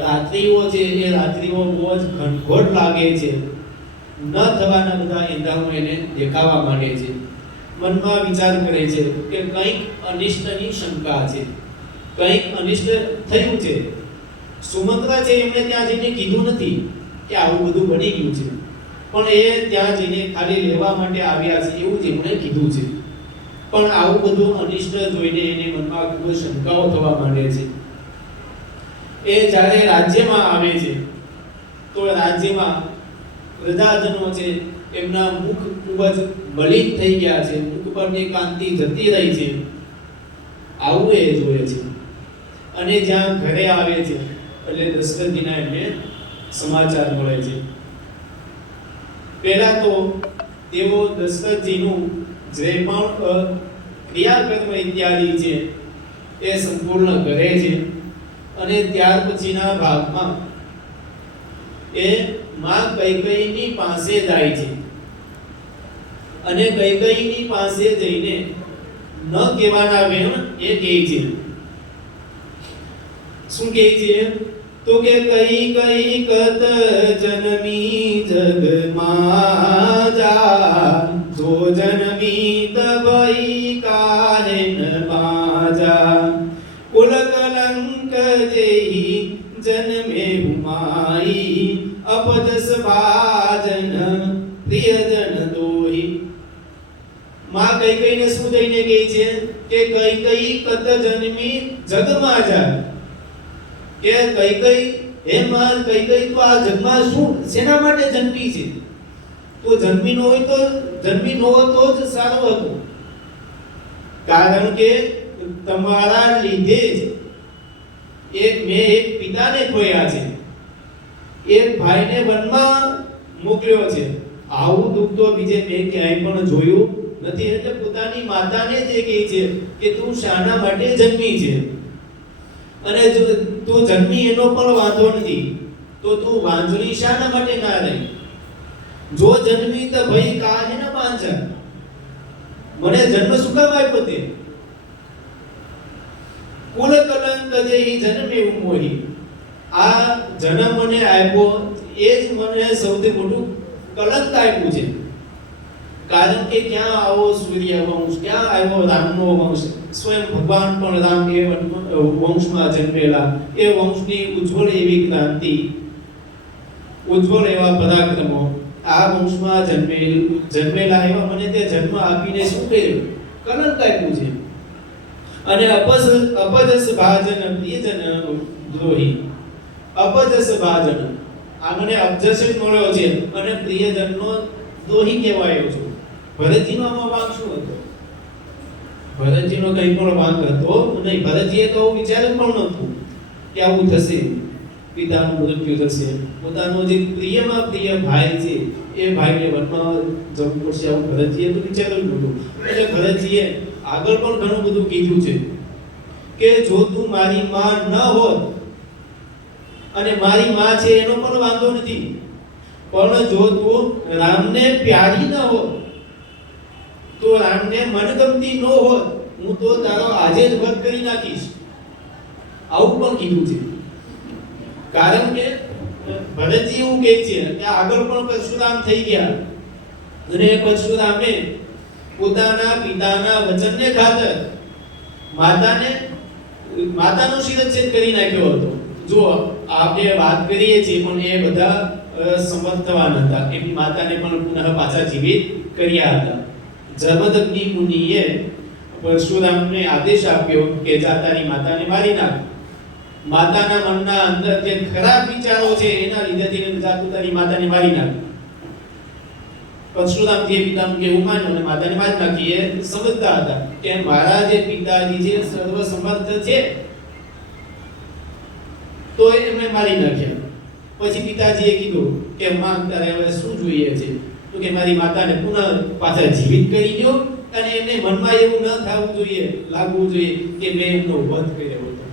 રાત્રિઓ છે એ રાત્રિઓ બહુ જ ઘનઘોર લાગે છે. ન થવાના બધા એંધાણો એને દેખાવા માંડે છે. મનમાં વિચાર કરે છે કે કંઈક અનિષ્ટની શંકા છે, કંઈક અનિષ્ટ થયું છે. સુમંત્રા છે એમણે ત્યાં જઈને કીધું નથી કે આવું બધું બની ગયું છે, પણ એ ત્યાં જઈને ખાલી લેવા માટે આવ્યા છે એવું જ એમણે કીધું છે. પણ આવું બધું અનિષ્ટ જોઈને એને મનમાં ખૂબ શંકાઓ થવા માંડે છે. એ જ્યારે રાજ્યમાં આવે છે તો રાજ્યમાં પ્રજાજનો છે એમના મુખ ખૂબ જ મલિન થઈ ગયા છે, મુખ પરની કાંતિ જતી રહી છે. આવું એ જોયે છે. અને જ્યાં ઘરે આવે છે એટલે દશરથજીના એમને સમાચાર મળે છે. પહેલા તો તેઓ દશરથજીનું જે પણ ક્રિયાકર્મ ઇત્યાદિ છે એ સંપૂર્ણ કરે છે, અને ત્યાર પછીના ભાગમાં એ માં કૈકેયીની પાસે જાય છે, અને કૈકેયીની પાસે જઈને ન કહેવાના વેણ એ કહે છે. શું કહે છે? તો કે કઈ કઈ કત જન્મી જગમાં જા, જો જન્મી તબઈ કાહે ન બાજા, કુલ કલંક જેહી જન્મે હુમાઈ, અપજસ ભાજન પ્રિયજન દોહી. માં કઈ કઈને શું જઈને કહે છે કે કઈ કઈ કત જન્મી જગમાં જા, કે કઈ કઈ હે માં કઈ કઈ તો આ જગમાં શું શેના માટે જન્મી છે? તો જન્મી ન હોય તો જન્મી ન હોય તો જ સારું હતું, કારણ કે તમારા લીધે જ મેં એક પિતાને ખોયા છે, એક ભાઈને વનમાં મોકલ્યો છે. આવું દુઃખ તો બીજે મેં ક્યાંય પણ જોયું નથી. એટલે પોતાની માતાને જ કહે છે કે તું શાના માટે જન્મી છે, અને જો તું જન્મી એનો પણ વાંધો નથી તો તું વાંજણી શાના માટે ના રહી? જો જન્મી તો ભઈ કાહે ન પાંચા, મને જન્મ શું કામ આપ્યો તે? કુલ કલંક જેહી જન્મે મોહી. આ જન્મ મને આપ્યો એ જ મને સૌથી મોટું કલંક આપ્યું છે, કારણ કે ક્યાં આવો સૂર્ય વંશ, ક્યાં આવ્યો રામનો વંશ. સ્વયં ભગવાન પણ રામ એ વંશમાં જન્મેલા, એ વંશની ઉજ્જવળ એવી ક્રાંતિ, ઉજ્જવળ એવા પરાક્રમો, આ વંશમાં જન્મેલા એવા મને તે જન્મ આપીને શું કર્યું? કલંક આપ્યું છે. અને અપજસ ભાજન પ્રિયજન દ્રોહી. અપજસ ભાજન, આ મને અપજસ મળ્યો છે અને પ્રિયજનનો દ્રોહી કહેવાયો છું. ભરતજીનો આમાં વાંક શું હતો? ભરતજીનો કંઈ પણ વાંક હતો નહીં. ભરતજીએ તો વિચાર્યું પણ નહોતું કે આવું થશે, પિતાનું મૃત્યુ થશે. પોતાનો જે પ્રિયમાં પ્રિય ભાઈ છે એ ભાઈને વનમાં જવું પડશે, આવું ભરતજીએ તો વિચાર્યું નહોતું. એટલે ભરતજીએ આગળ પણ ઘણું બધું કીધું છે કે જો તું મારી માં ન હોત, અને મારી માં છે એનો પણ વાંધો નથી, પણ જો તું રામને પ્યારી ન હોત, તો રામને મનગમતી ન હોત, હું તો તારો આજે જ વધ કરી નાખીશ. આવું પણ કીધું છે. કારણ કે ભરતજી એવું કહે છે કે આગળ પણ પરશુરામ થઈ ગયા, અને પરશુરામે પોતાના પિતાના વચનને ખાતર માતાનો શિરચ્છેદ કરી નાખ્યો હતો. જો આપણે વાત કરીએ છીએ પણ એ બધા સંમત થવા નહોતા. એમની માતાને પણ પુનઃ પાછા જીવિત કર્યા હતા. જમદગ્નિ મુનિએ પરશુરામને આદેશ આપ્યો કે જા તારી માતાને મારી નાખ. માતાના મનના અંદર જે ખરાબ વિચારો છે એના લીધેથી જા તું તારી માતાને મારી નાખ. પરશુરામ જે પિતાનું કહેવું માન્યું અને માતાને મારી નાખી. એ સમજતા હતા કે મારા જે પિતાજી છે સર્વસમર્થ છે, તો એમને મારી નાખ્યા. પછી પિતાજીએ કીધું કે માં તારે હવે શું જોઈએ છે? તો કે મારી માતાને પુનઃ પાછા જીવિત કરી દો, અને એમને મનમાં એવું ન થવું જોઈએ, લાગવું જોઈએ કે મેં એમનો વધ કર્યો હતો.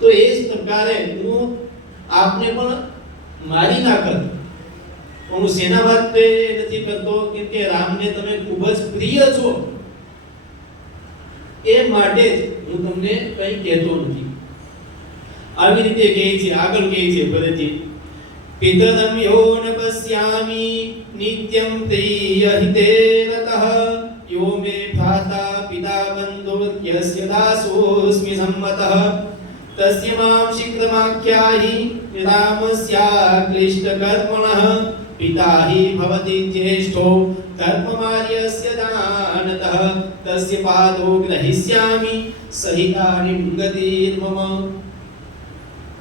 તો એ જ પ્રકારે હું આપને પણ મારી નાખત. હું સેના વાત નથી કરતો કે રામને તમે ખૂબ જ પ્રિય છો, એ માટે જ હું તમને કંઈ કહેતો નથી. આવી રીતે કહે છે, આગળ કહે છે ભરતજી, પિતરમ યો ન પશ્યામિ નિત્યમ પ્રિય હિતે રતઃ યો મે ભ્રાતા પિતા બંધો યસ્ય દાસોસ્મિ સંમતઃ તસ્ય મામ શીઘ્રમાખ્યાહિ રામસ્યા ક્લિષ્ટ કર્મણઃ પિતા હિ ભવતિ જ્યેષ્ઠો ધર્મમાર્યસ્ય દાનતઃ તસ્ય પાદો ગ્રહિષ્યામિ સહિતાનિ ગતિર્મમ.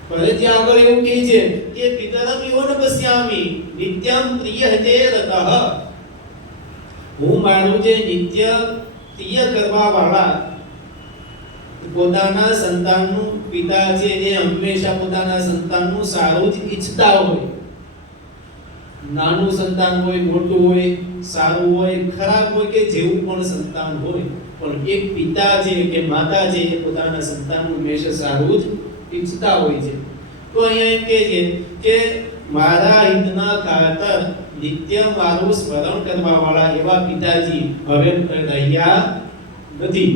ભરતજી આગળ એવું કહે છે કે પિતરમ યો ન પશ્યામિ નિત્યમ પ્રિય હિતે રતઃ, હું મારું જે નિત્ય પ્રિય કરવા વાળા પોતાના સંતાનનું પિતા છે એ હંમેશા પોતાના સંતાનનું સારું જ ઈચ્છતા હોય. નાનું સંતાન હોય, મોટું હોય, સારું હોય, ખરાબ હોય કે જેવું પણ સંતાન હોય, પણ એક પિતા છે કે માતા છે એ પોતાના સંતાનનું હંમેશા સારું જ ઈચ્છતા હોય છે. તો અહીંયા એમ કહે છે કે મારા હિતના ખાતર નિત્ય મારું સ્મરણ કરવા વાળા એવા પિતાજી હવે રહ્યા નથી.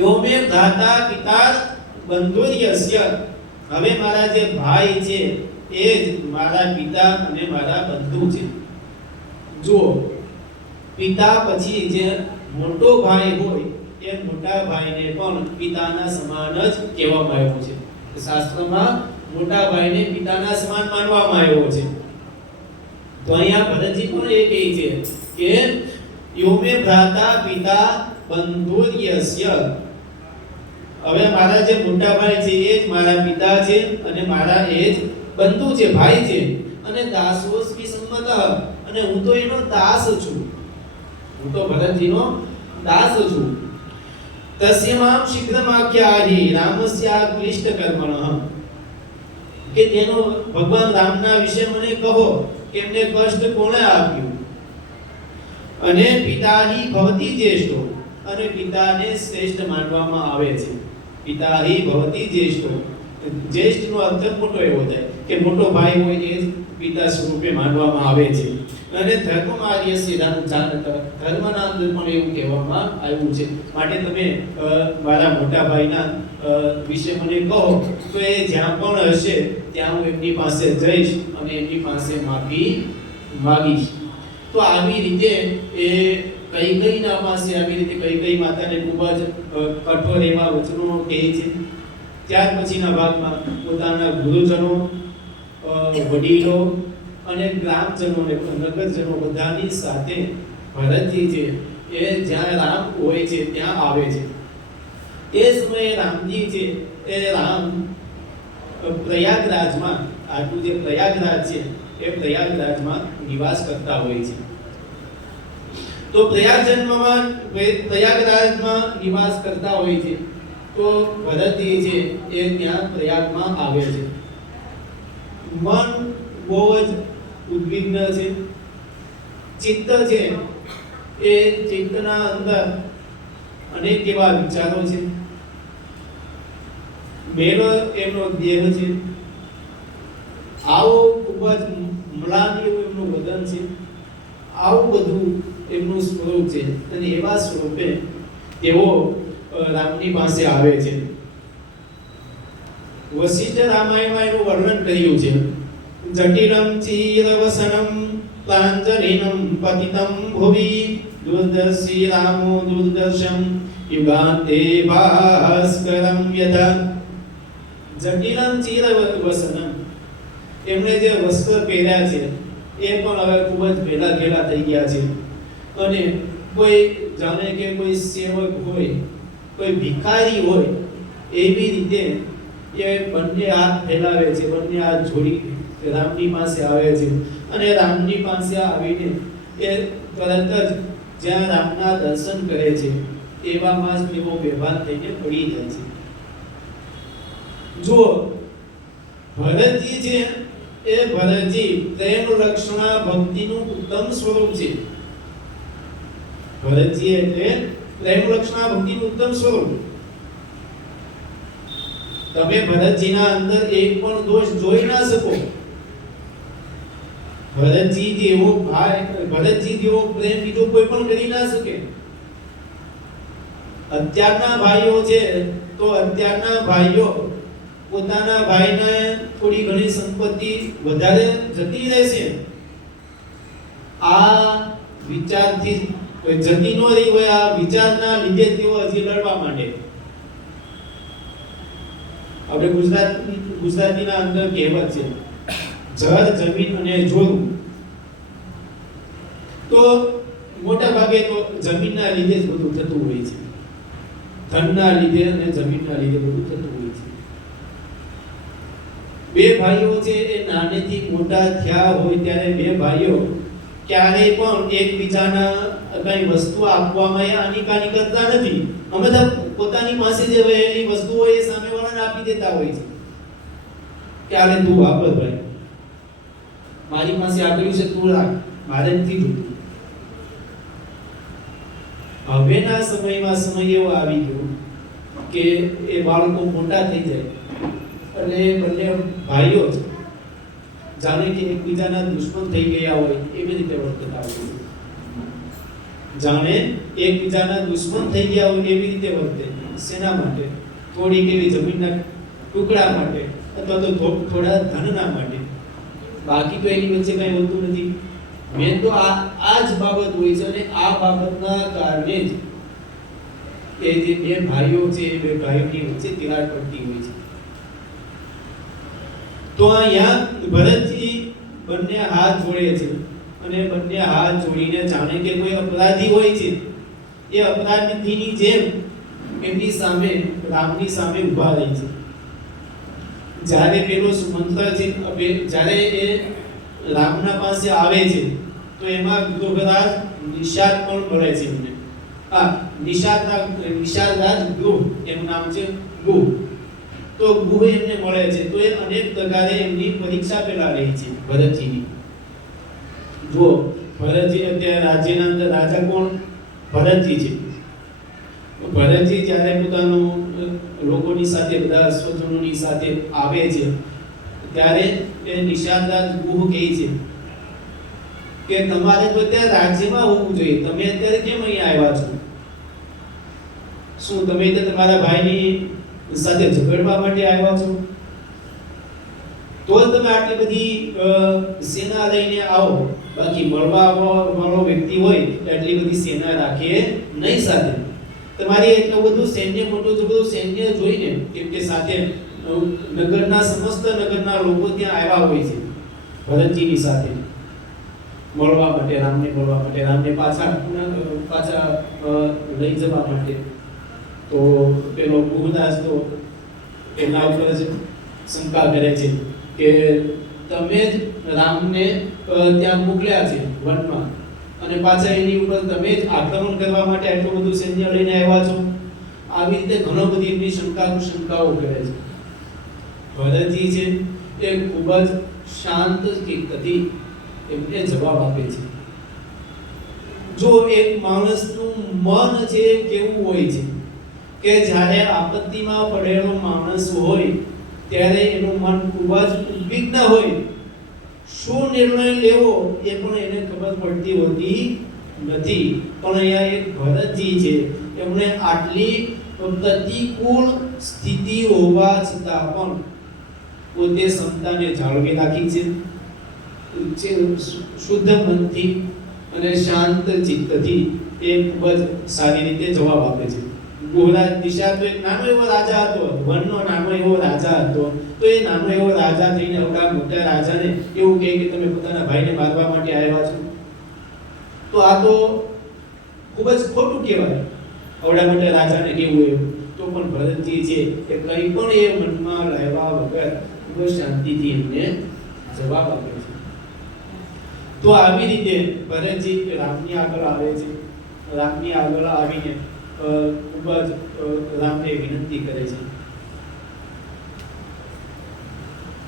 યો મે ભ્રાતા પિતા બંધુર્યસ્ય, હવે મારા જે ભાઈ છે એ જ મારા પિતા અને મારા બંધુ છે. જો પિતા પછી જે મોટો ભાઈ હોય એ મોટા ભાઈને પણ પિતાના સમાન જ કહેવામાં આવ્યું છે. શાસ્ત્રમાં મોટા ભાઈને પિતાના સમાન માનવામાં આવ્યો છે. તો અહીંયા ભરતજી પણ એ કહે છે કે યો મે ભ્રાતા પિતા બંધુર્યસ્ય, હવે મારા જે મોટા ભાઈ છે એ જ મારા પિતા છે અને મારા એ જ બંધુ છે, ભાઈ છે. અને દાસોસ્મિ સંમતઃ, અને હું તો એનો દાસ છું. હું તો ભરતજીનો દાસ છું. તસ્ય મામ શીઘ્રમાખ્યાહિ રામસ્યા ક્લિષ્ટ કર્મણઃ, કે તેનો ભગવાન રામના વિશે મને કહો કે એમને કષ્ટ કોણે આપ્યું. અને પિતાહિ ભવતિ જ્યેષ્ઠો, અને પિતાને શ્રેષ્ઠ માનવામાં આવે છે. પિતાહિ ભવતિ જ્યેષ્ઠો, જ્યેષ્ઠનો અર્થ મોટો એવો થાય કે મોટો ભાઈ હોય એ પિતા સ્વરૂપે માનવામાં આવે છે. અને ધર્મમાર્યસ્ય દાનતઃ, ધર્મના અંદર પણ એવું કહેવામાં આવ્યું છે. માટે તમે મારા મોટા ભાઈના વિશે મને કહો, તો એ જ્યાં પણ હશે ત્યાં હું એમની પાસે જઈશ અને એમની પાસે માફી માંગીશ. તો આવી રીતે એ કૈકેયીના પાસે આવી રીતે કૈકેયી માતાને ખૂબ જ કઠોર એવા વચનો કહે છે. ત્યાર પછીના ભાગમાં પોતાના ગુરુજનો, વડીલો અને ગ્રામજનો અને નગરજનો બધાની સાથે ભરતજી છે એ જ્યાં રામ હોય છે ત્યાં આવે છે. તે સમયે રામજી છે એ રામ પ્રયાગરાજમાં, આટલું જે પ્રયાગરાજ છે એ પ્રયાગરાજમાં નિવાસ કરતા હોય છે. તો પ્રયાગરાજમાં નિવાસ કરતા હોય છે, તો ભરતજી છે એ ત્યાં પ્રયાગમાં આવે છે. મન બહુ જ ઉદ્વિગ્ન છે. ચિત્ત છે એ ચિત્તના અંદર અનેક એવા વિચારો છે. મેલો એમનો દેહ છે, આવો ખૂબ જ મ્લાન એવું એમનું વદન છે, આવું બધું એમનું સ્વરૂપ છે. અને એવા સ્વરૂપે તેઓ રામની પાસે આવે છે. વશિષ્ઠ રામાયણમાં એનું વર્ણન કર્યું છે. જટિલમ ચીરવસનમ પ્રાંજલિનમ પતિતમ ભુવિ દુર્દર્શી રામો દુર્દર્શમ યુગાંતે ભાસ્કરમ યથા. જટિલમ ચીરવસનમ, એમણે જે વસ્ત્ર પહેર્યા છે એ પણ હવે ખૂબ જ ભેલા ઘેલા થઈ ગયા છે. અને કોઈ જાણે કે કોઈ સેવક હોય, કોઈ ભિખારી હોય, એવી રીતે એ બંને હાથ ફેલાવે છે, બંને હાથ જોડી રામની પાસે આવે છે. અને રામની પાસે આવીને એ તરત જ જ્યાં રામના દર્શન કરે છે એવામાં જ તેઓ બેભાન થઈને પડી જાય છે. જો ભરતજી છે એ ભરતજી પ્રેમ લક્ષણા ભક્તિનું ઉત્તમ સ્વરૂપ છે. ભરતજી એટલે પ્રેમ લક્ષણા ભક્તિનું ઉત્તમ સ્વરૂપ. તમે ભરતજીના અંદર એક પણ દોષ જોઈ ના શકો. ભરતજી જેવો પ્રેમ બીજો કોઈ પણ કરી ના શકે. અત્યારના ભાઈઓ છે તો અત્યારના ભાઈઓ પોતાના ભાઈને થોડી ઘણી સંપત્તિ વધારે જતી રહેશે, આ વિચારથી જતી ન રહી હોય, આ વિચારના લીધે તેઓ હજી લડવા માંડે. આપણે ગુજરાતીના અંદર કહેવત છે, જળ જમીન અને જોરું. તો મોટા ભાગે તો જમીનના લીધે જ બધું થતું હોય છે, ધનના લીધે અને જમીનના લીધે બધું થતું હોય છે. બે ભાઈઓ છે એ નાનેથી મોટા થયા હોય ત્યારે બે ભાઈઓ ક્યારેય પણ એકબીજાના કઈ વસ્તુ આપવામાં આનીકાની કરતા નથી. હંમેશા પોતાની પાસે જે રહેલી વસ્તુ હોય એ સામેવાળાને આપી દેતા હોય છે. ક્યારે તું વાપર ભાઈ, મારી પાસે આપેલું છે તું રાખ, મારે નથી જોતું. હવેના સમયમાં સમય એવો આવી ગયો કે એ બાળકો મોટા થઈ જાય એટલે બંને ભાઈઓ જાણે કે એકબીજાના દુશ્મન થઈ ગયા હોય એવી રીતે વર્તતા હોય છે. જાણે એકબીજાના દુશ્મન થઈ ગયા હોય એવી રીતે વર્તે. શેના માટે? થોડી કેવી જમીનના ટુકડા માટે અથવા તો થોડા ધનના માટે. બાકી તો એની વચ્ચે કઈ હોતું નથી. મેં તો આ જ બાબત હોય છે. અને આ બાબતના કારણે જ એ જે બે ભાઈઓ છે એ બે ભાઈઓની વચ્ચે તિરાડ પડતી હોય છે. તો અહીંયા ભરતજી બંને હાથ જોડે છે અને બંને હાથ જોડીને જાણે કે કોઈ અપરાધી હોય છે એ અપરાધીની જેમ એમની સામે રામની સામે ઊભા રહી છે. જ્યારે પેલો સુમંત્ર છે, જ્યારે એ રામના પાસે આવે છે તો એમાં ગૃહરાજ નિષાદ પણ મળે છે એમને. નિષાદરાજ ગૃહ એનું નામ છે ગૃહ. તો ગૃહ એમને મળે છે તો એ અનેક પ્રકારે એમની પરીક્ષા પેલા રહી છે ભરતજીની. જો ભરતજી અત્યારે રાજ્યના અંદર રાજા કોણ? ભરતજી છે. ભરતજી જ્યારે પોતાનું લોકોની સાથે બધા સ્વજનોની સાથે આવે છે ત્યારે એ નિષાદરાજ ગૃહ કહે છે કે તમારે તો અત્યારે રાજ્યમાં હોવું જોઈએ, તમે અત્યારે કેમ અહીંયા આવ્યા છો? શું તમે તમારા ભાઈની સાથે ઝઘડવા માટે આવ્યા છો? તો તમે આટલી બધી સેના લઈને આવો. બાકી મળવા વાળો વ્યક્તિ હોય એટલી બધી સેના રાખીએ નહીં સાથે. તમારી એટલું બધું સૈન્ય, મોટું બધું સૈન્ય જોઈને, કેમ કે સાથે નગરના સમસ્ત નગરના લોકો ત્યાં આવ્યા હોય છે ભરતજીની સાથે મળવા માટે, રામને મળવા માટે, રામને પાછા લઈ જવા માટે. તો પેલો ગુહદાસ તો એના ઉપર જ શંકા કરે છે કે તમે જ રામને ત્યાં મોકલ્યા છે વનમાં, અને પાછા એની ઉપર તમે જ આક્રમણ કરવા માટે આટલું બધું સૈન્ય લઈને આવ્યા છો? આવી રીતે ઘણો બધી એમની શંકાઓ કરે છે. ભરતજી છે એ ખૂબ જ શાંત ચિત્તથી એમને જવાબ આપે છે. જો એક માણસનું મન છે કેવું હોય છે કે જ્યારે આપત્તિમાં પડેલો માણસ હોય ત્યારે એનું મન ખૂબ જ ઉદ્વિગ્ન હોય, શું નિર્ણય લેવો એ પણ એને ખબર પડતી હોતી નથી. પણ અહીંયા એક ભરતજી છે, એમણે આટલી પ્રતિકૂળ સ્થિતિ હોવા છતાં પણ પોતે ક્ષમતાને જાળવી રાખી છે. શુદ્ધ મનથી અને શાંત ચિત્તથી એ ખૂબ જ સારી રીતે જવાબ આપે છે. ગોહરાજ દિશા તો એક નાનો એવો રાજા હતો, વનનો નાનો એવો રાજા હતો. તો એ નાનો એવો રાજા થઈને આવડા મોટા રાજાને એવું કહે કે તમે પોતાના ભાઈને મારવા માટે આવ્યા છો, તો આ તો ખૂબ જ ખોટું કહેવાય. આવડા મોટા રાજાને કેવું એવું? તો પણ ભરતજી છે એ કંઈ પણ એ મનમાં લાવ્યા વગર ખૂબ જ શાંતિથી એમને જવાબ આપે છે. તો આવી રીતે ભરતજી રામની આગળ આવે છે. રામની આગળ આવીને ખૂબ જ રામને વિનંતી કરે છે.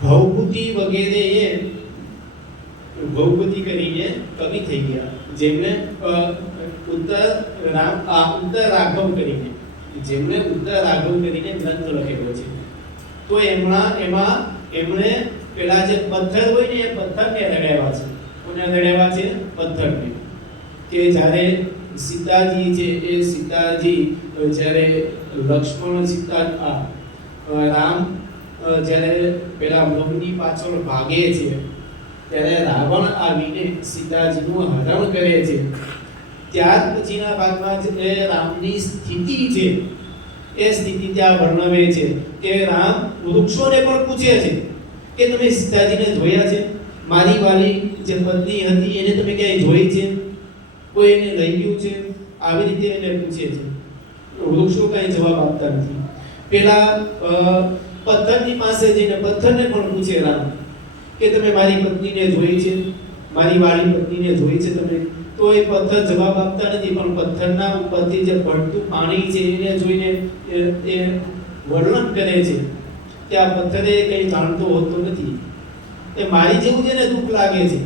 ભવભૂતિ વગેરે એ ભવભૂતિ કરીને કવિ થઈ ગયા, જેમણે ઉત્તર રાઘવ કરીને ગ્રંથ લખેલો છે. તો એમાં એમણે પેલા જે પથ્થર હોય ને એ પથ્થરને રડાવ્યા છે. કોને રડાવ્યા છે? પથ્થરને. કે જ્યારે સીતાજી છે એ સીતાજી જ્યારે લક્ષ્મણ રામ જ્યારે પેલા વનની પાછળ ભાગે છે ત્યારે રાવણ આવીને સીતાજીનું હરણ કરે છે. ત્યાર પછીના ભાગમાં જે રામની સ્થિતિ છે એ સ્થિતિ ત્યાં વર્ણવે છે કે રામ વૃક્ષોને પણ પૂછે છે કે તમે સીતાજીને જોયા છે? મારી વાલી જે પત્ની હતી એને તમે ક્યાંય જોઈ છે? કોઈ એને લઈ ગયું છે? આવી રીતે એને પૂછે છે. વૃક્ષો કાંઈ જવાબ આપતા નથી. પેલા પથ્થરની પાસે જઈને પથ્થરને પણ પૂછે રામ કે તમે મારી પત્નીને જોઈ છે? મારી વાલી પત્નીને જોઈ છે તમે? તો એ પથ્થર જવાબ આપતા નથી. પણ પથ્થરના ઉપરથી જે પડતું પાણી છે એને જોઈને એ વર્ણન કરે છે કે આ પથ્થરે કંઈ જાણતો હોતો નથી. એ મારી જેવું જેને દુઃખ લાગે છે,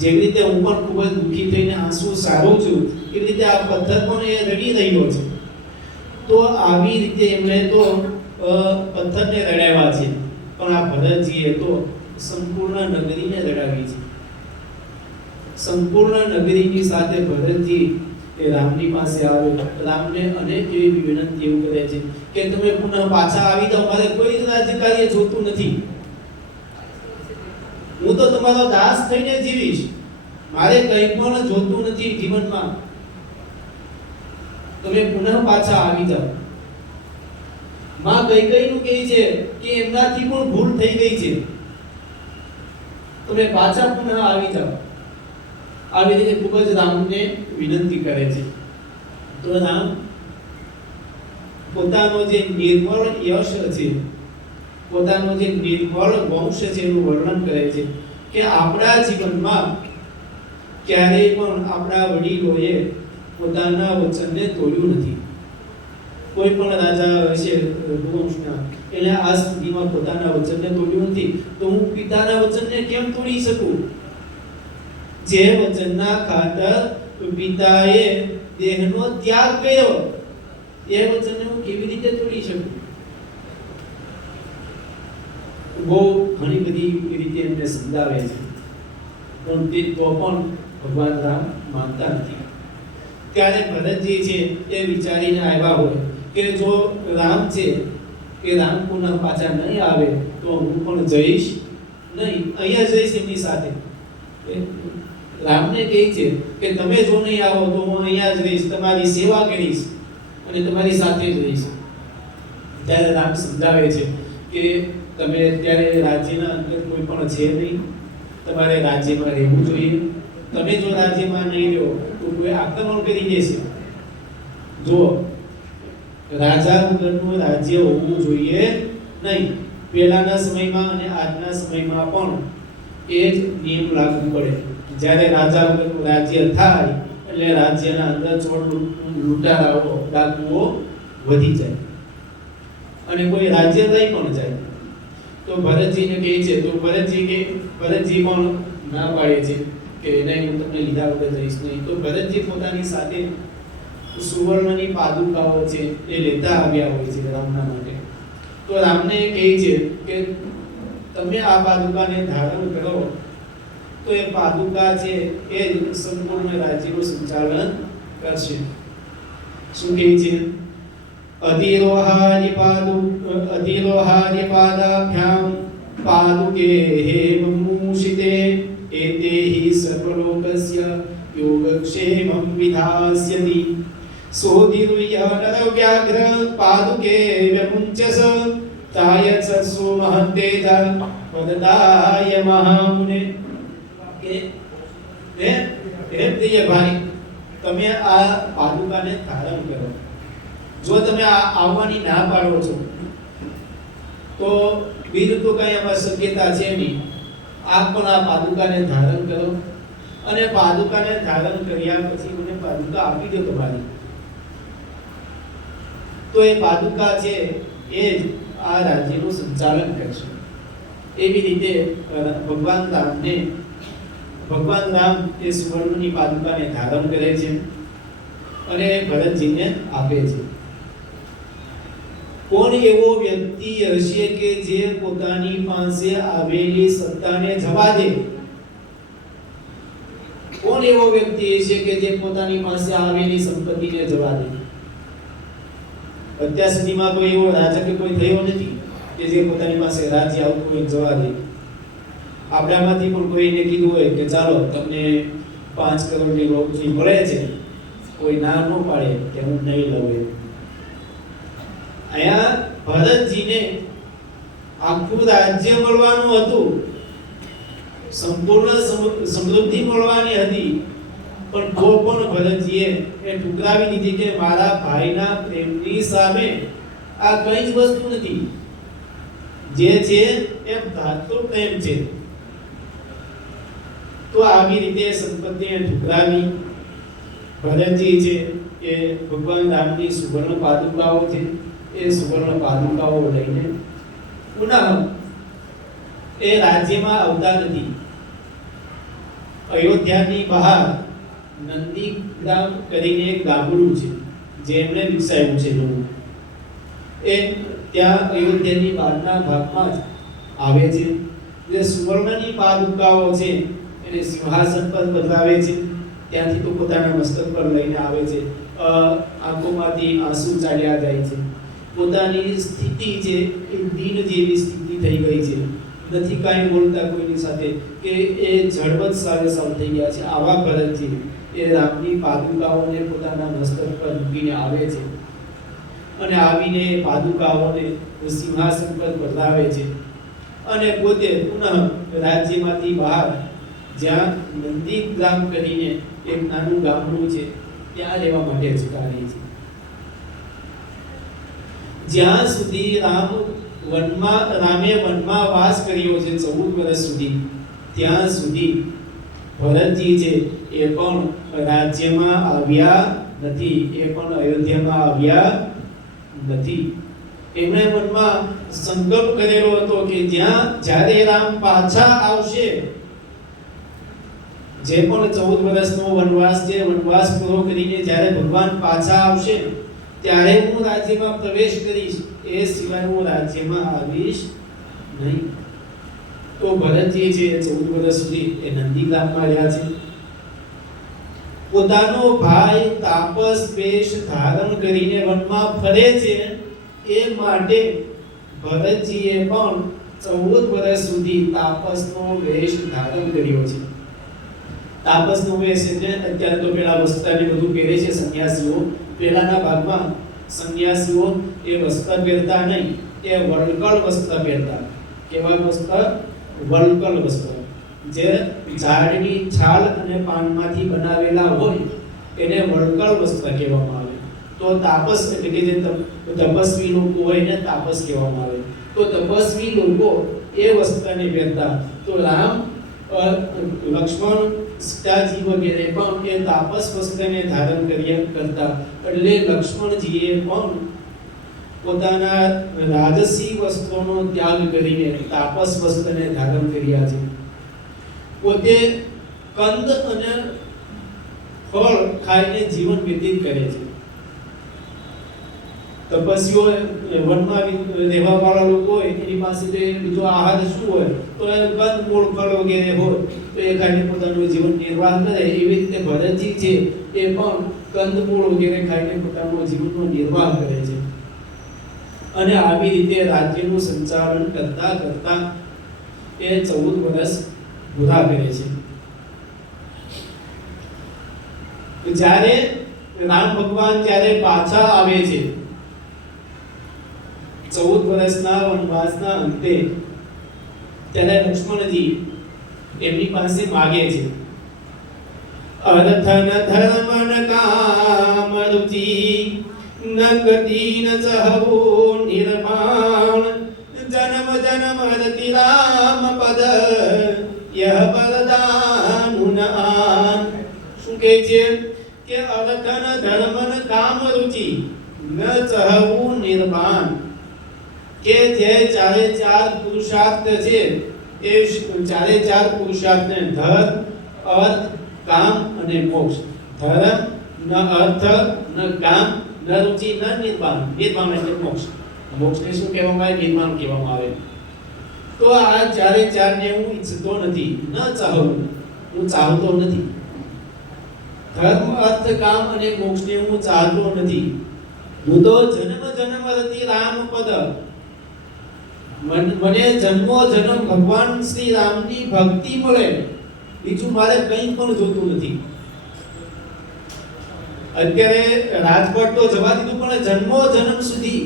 જેવી રીતે હું પણ ખૂબ જ દુઃખી થઈને આંસુ સારું છું, એવી રીતે આ પથ્થર પણ એ રડી રહ્યો છે. તો આવી રીતે એમણે તો પથ્થરને રડાવ્યા છે. પણ આ ભરતજીએ તો સંપૂર્ણ નગરીને રડાવી છે. સંપૂર્ણ નગરીની સાથે ભરતજી એ રામની પાસે આવે. રામને અનેક એવી વિનંતી એવું કરે છે કે તમે પુનઃ પાછા આવી જાઓ, મારે કોઈ જ રાજકાર્ય જોતું નથી. હું તો તમારો દાસ થઈને જીવીશ, મારે કંઈ પણ જોતું નથી જીવનમાં. તમે પુનઃ પાછા આવી જાઓ. માં કૈકેયીનું કહે છે કે એમનાથી પણ ભૂલ થઈ ગઈ છે, તમે પાછા પુનઃ આવી જાઓ. આવી રીતે ખૂબ જ રામને વિનંતી કરે છે. તો રામ પોતાનો જે નિર્મળ યશ છે, પોતાનો જે નિર્મળ વંશ છે એનું વર્ણન કરે છે કે આપણા જીવનમાં ક્યારેય પણ આપણા વડીલોએ પોતાના વચનને તોડ્યું નથી. કોઈ પણ રાજા હશે રઘુવંશના, એને આજ સુધીમાં પોતાના વચનને તોડ્યું નથી. તો હું પિતાના વચનને કેમ તોડી શકું? જે વચનના ખાતર પિતાએ દેહનો ત્યાગ કર્યો એ વચનને હું કેવી રીતે તોડી શકું? બહુ ઘણી બધી રીતે એમને સમજાવે છે, પણ તે તો પણ ભગવાન રામ માનતા નથી. ત્યારે ભરતજી છે એ વિચારીને આવ્યા હોય કે જો રામ છે એ રામ પુનઃ પાછા નહીં આવે તો હું પણ જઈશ નહીં, અહીંયા જઈશ એમની સાથે. રામને કહે છે કે તમે જો નહીં આવો તો હું અહીંયા જ રહીશ, તમારી સેવા કરીશ અને તમારી સાથે જ રહીશ. ત્યારે રામ સમજાવે છે કે તમે અત્યારે રાજ્યના અંદર કોઈ પણ છે નહીં, તમારે રાજ્યમાં રહેવું જોઈએ. તમે જો રાજ્યમાં નહીં રહો તો કોઈ આક્રમણ કરી દેશે. જો રાજા વગરનું રાજ્ય હોવું જોઈએ નહીં. પહેલાના સમયમાં અને આજના સમયમાં પણ એ જ નિયમ લાગુ પડે. જ્યારે રાજા વગરનું રાજ્ય થાય એટલે રાજ્યના અંદર ચોર લૂંટારાઓ ડાકુઓ વધી જાય અને કોઈ રાજ્ય લઈ પણ જાય. તો ભરતજીને કહે છે, તો ભરતજી પણ ના પાડે છે કે નહીં, હું તમને લીધા વગર જઈશ નહીં. તો ભરતજી પોતાની સાથે સુવર્ણની પાદુકાઓ છે એ લેતા આવ્યા હોય છે રામના માટે. તો રામને કહે છે કે તમે આ પાદુકાને ધારણ કરો તો એ પાદુકા છે એ સંપૂર્ણ રાજ્યનું સંચાલન કરશે. શું કહે છે? અધિરોહારી પાદાભ્યામ પાદુકે હેમમૂષિતે એતેહિ સર્વલોકસ્ય યોગક્ષેમં વિધાસ્યતિ સોધિરુય નરવ્યાઘ્ર પાદુકે વ્યમુંચસ તાયત્સુ મહંતેજા વદદાય મહામુને. કે હે પ્રિય ભાઈ, તમે આ પાદુકાને ધારણ કરો. જો તમે આવવાની ના પાડો છો તો બીજું તો કઈ આમાં શક્યતા છે નહીં. આપ પણ આ પાદુકાને ધારણ કરો અને પાદુકાને ધારણ કર્યા પછી મને પાદુકા આપી દો તમારી. તો એ પાદુકા છે એ જ આ રાજ્યનું સંચાલન કરશે. એવી રીતે ભગવાન રામ એ સુવર્ણની પાદુકાને ધારણ કરે છે અને ભરતજીને આપે છે. કોણ એવો વ્યક્તિ હશે કે જે પોતાની પાસે આવેલી સત્તાને જવા દે? કોણ એવો વ્યક્તિ હશે કે જે પોતાની પાસે આવેલી સંપત્તિને જવા દે? અત્યાર સુધીમાં કોઈ એવો રાજા કે કોઈ થયો નથી કે જે પોતાની પાસે રાજ્ય આવતું હોય જવા દે. આપણામાંથી પણ કોઈને કીધું હોય કે ચાલો તમને 5 કરોડની રોકડી મળે છે, કોઈ ના ન પાડે કે હું નહીં લઉં. અહીંયા ભરતજીને આખું રાજ્ય મળવાનું હતું, સંપૂર્ણ સમૃદ્ધિ મળવાની હતી, પણ તો પણ ભરતજીએ એ ઠુકરાવી દીધી કે મારા ભાઈના પ્રેમની સામે આ કઈ જ વસ્તુ નથી. જે છે એ ધાતુ પ્રેમ છે. તો આવી રીતે સંપત્તિને ઠુકરાવી ભરતજી છે એ ભગવાન રામની સુવર્ણ પાદુકાઓ છે એ સુવર્ણ પાદુકાઓ લઈને પુનઃ એ રાજ્યમાં આવતા નથી. અયોધ્યાની બહાર નંદીગ્રામ કરીને એક ગામડું છે જે એમણે વિકસાવ્યું છે. એ ત્યાં અયોધ્યાની બહારના ભાગમાં જ આવે છે. જે સુવર્ણની પાદુકાઓ છે એને સિંહાસન પર બદલાવે છે. ત્યાંથી તો પોતાના મસ્તક પર લઈને આવે છે. આંખોમાંથી આંસુ ચાલ્યા જાય છે. પોતાની સ્થિતિ છે એ દીન જેવી સ્થિતિ થઈ ગઈ છે. નથી કાંઈ બોલતા કોઈની સાથે કે એ જળવત સાવ થઈ ગયા છે. આવા ભરતજી એ રામની પાદુકાઓને પોતાના મસ્તક પર મૂકીને આવે છે અને આવીને પાદુકાઓને સિંહાસન પર બદલાવે છે અને પોતે પુનઃ રાજ્યમાંથી બહાર જ્યાં નંદીગ્રામ કરીને એક નાનું ગામડું છે ત્યાં રહેવા માટે જતા રહે છે. જ્યાં સુધી રામે વનમાં વાસ કર્યો છે 14 વર્ષ સુધી, ત્યાં સુધી ભરતજી છે એ પણ રાજ્યમાં આવ્યા નથી, એ પણ અયોધ્યામાં આવ્યા નથી. એમણે મનમાં સંકલ્પ કરેલો હતો કે જ્યારે રામ પાછા આવશે, જે પણ 14 વર્ષનો વનવાસ છે, વનવાસ પૂરો કરીને જ્યારે ભગવાન પાછા આવશે ત્યારે હું રાજ્યમાં પ્રવેશ કરીશ, એ સિવાય હું રાજ્યમાં આવીશ નહીં. તો ભરતજી છે 14 વર્ષ સુધી એ નંદીગ્રામમાં રહ્યા છે. પોતાનો ભાઈ તાપસ વેશ ધારણ કરીને વનમાં ફરે છે એ માટે ભરતજીએ પણ 14 વર્ષ સુધી તાપસનો વેશ ધારણ કર્યો છે. તાપસનો વેશ એટલે અત્યારે તો પેલા વસ્ત્રને બધું પહેરે છે સંન્યાસીઓ. પહેલાના ભાગમાં સંન્યાસીઓ એ વસ્ત્ર પહેરતા નહીં, એ વલ્કલ વસ્ત્ર પહેરતા. કેવા વસ્ત્ર? વલ્કલ વસ્ત્ર. જે ઝાડની છાલ અને પાનમાંથી બનાવેલા હોય એને વલ્કલ વસ્ત્ર કહેવામાં આવે. તો તાપસ એટલે કે જે તપસ્વી લોકો હોય ને તાપસ કહેવામાં આવે. તો તપસ્વી લોકો એ વસ્ત્રને પહેરતા. તો રામ લક્ષ્મણ સીતાજી વગેરે પણ એ તાપસ વસ્ત્રને ધારણ કરતા, એટલે લક્ષ્મણજીએ પણ પોતાના રાજસી વસ્ત્રોનો ત્યાગ કરીને તાપસ વસ્ત્રને ધારણ કર્યા છે. પોતે કંદ અને ફળ ખાઈને જીવન વ્યતીત કરે છે. તપસ્વીઓ વનમાં રહેવા વાળા લોકો હોય એની પાસે બીજો આહાર શું હોય તો એ કંદ મૂળ ફળ વગેરે હોય તો એ ખાઈને પોતાનું જીવન નિર્વાહ કરે. એવી રીતે ભરતજી છે એ પણ કંદ મૂળ વગેરે ખાઈને પોતાનો જીવનનો નિર્વાહ કરે છે. અને આવી રીતે રાજ્યનું સંચાલન કરતા કરતા એ 14 વર્ષ પૂરા કરે છે. જ્યારે રામ ભગવાન જ્યારે પાછા આવે છે 14 વર્ષના વનવાસના અંતે, ત્યારે લક્ષ્મણજી એમની પાસે માગે છે, અર્થન ધર્મન કામ રુચિ ન ગતિ ન સહવો નિર્માણ જન્મ જન્મ રતિ રામ પદ યહ બલદાનુન આન. શું કહે છે કે અર્થન ધર્મન કામ રુચિ ન સહવો નિર્માણ, કે જે ચારે ચાર પુરુષાર્થ છે એ ચારે ચાર પુરુષાર્થને ધર્મ, અર્થ, કામ અને મોક્ષ. ધર્મ ન અર્થ ન કામ ન રુચિ ન નિર્વાણ. નિર્વાણ એટલે મોક્ષ. મોક્ષને શું કહેવામાં આવે? નિર્વાણ કહેવામાં આવે. તો આ ચારે ચારને હું ઈચ્છતો નથી, ન ચાહું, હું ચાહતો નથી. ધર્મ, અર્થ, કામ અને મોક્ષને હું ચાહતો નથી. હું તો જન્મ જન્મ રતિ રામ પદ, મને જન્મો જન્મ ભગવાન શ્રી રામની ભક્તિ મળે, બીજું મારે કંઈ પણ જોતું નથી. અત્યારે રાજકોટ તો જવા દીધું, પણ જન્મો જન્મ સુધી